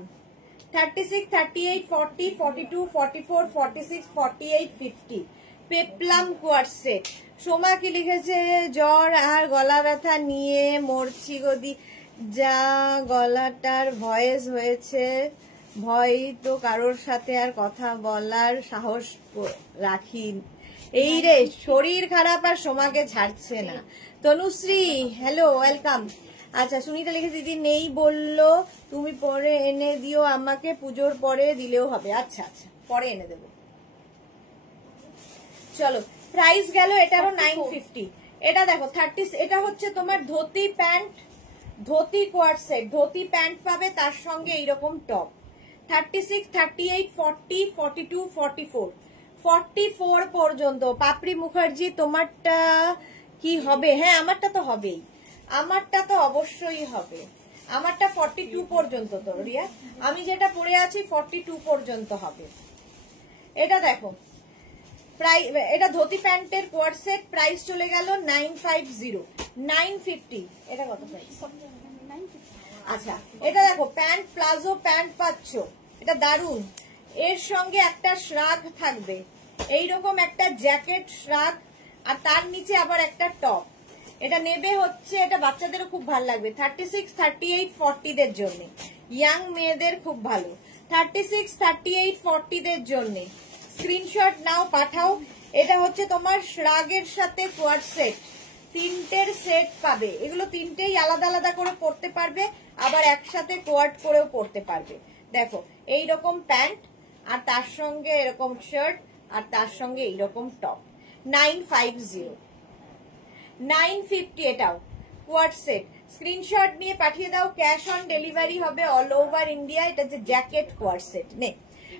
36, 38, 40, 42, 44, 46, 48, 50 peplum coord set. Soma কি লিখেছে, জ্বর আর গলা ব্যথা নিয়ে মরছি গদি, যা গলাটার ভয়েস হয়েছে, ভয় তো কারোর সাথে আর কথা বলার সাহস রাখি। এই রে, শরীর খারাপ আর সোমাকে ছাড়ছে না। Tanushree hello, welcome. আচ্ছা, সুনিতা লিখেছে দিদি নেই বললো, তুমি পরে এনে দিও আমাকে, পুজোর পরে দিলেও হবে। আচ্ছা আচ্ছা, পরে এনে দেবো। চলো, প্রাইস গেল এটারও 950। এটা দেখো 30, এটা হচ্ছে তোমার dhoti pant, dhoti coord set, dhoti pant পাবে তার সঙ্গে এইরকম টপ। 36, 38, 40, 42, 44 44 পর্যন্ত। পাপড়ি মুখার্জি তোমারটা কি হবে? হ্যাঁ, আমারটা তো হবেই, আমারটা তো অবশ্যই হবে। আমারটা 42 পর্যন্ত তো রিয়া, আমি যেটা পরে আছি 42 পর্যন্ত হবে। এটা দেখো, এটা ধুতি প্যান্টের কোয়ার্ড সেট। প্রাইস চলে গেল 950। 950 এটা কত প্রাইস? আচ্ছা, এটা দেখো প্যান্ট, প্লাজো প্যান্ট পাচ্ছ, এটা দারুন। এর সঙ্গে একটা শ্রাগ থাকবে, এইরকম একটা জ্যাকেট শ্রাগ, আর তার নিচে আবার একটা টপ। এটা নেবে হচ্ছে, এটা বাচ্চাদেরও খুব ভালো লাগবে, 36, 38, 40 দের জন্য, ইয়াং মেয়েদের খুব ভালো। 36, 38, 40 দের জন্য স্ক্রিনশট নাও, পাঠাও। এটা হচ্ছে তোমার শ্রাগের সাথে কোয়াড সেট, তিনটের সেট পাবে। এগুলো তিনটেই আলাদা আলাদা করে পরতে পারবে, আবার একসাথে কোয়াড করেও পরতে পারবে। দেখো এইরকম প্যান্ট, আর তার সঙ্গে এরকম শার্ট, আর তার সঙ্গে এইরকম টপ। 950, 950 এটাও কোয়াড সেট। স্ক্রিনশট নিয়ে পাঠিয়ে দাও, ক্যাশ অন ডেলিভারি হবে অল ওভার ইন্ডিয়া। এটা যে জ্যাকেট কোয়াড সেট, নে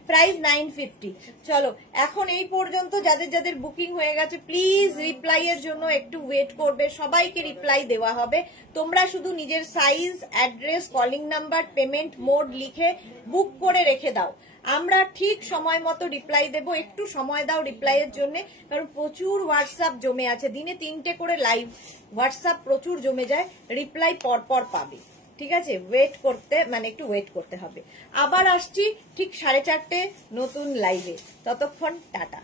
প্রাইস 950। চলো এখন এই পর্যন্ত যাদের যাদের বুকিং হয়ে গেছে প্লিজ রিপ্লাই এর জন্য একটু ওয়েট করবে, সবাইকে রিপ্লাই দেওয়া হবে। তোমরা শুধু নিজের size, address, calling number, payment mode লিখে বুক করে রেখে দাও, আমরা ঠিক সময় মতো রিপ্লাই দেব। একটু সময় দাও রিপ্লাই এর জন্য, কারণ প্রচুর হোয়াটসঅ্যাপ জমে আছে, দিনে 3টে করে লাইভ হোয়াটসঅ্যাপ প্রচুর জমে যায়, রিপ্লাই পরপর পাবে। ঠিক আছে, ওয়েট করতে, মানে একটু ওয়েট করতে হবে। আবার আসছি ঠিক 4:30 নতুন লাইভে, ততক্ষণ টাটা।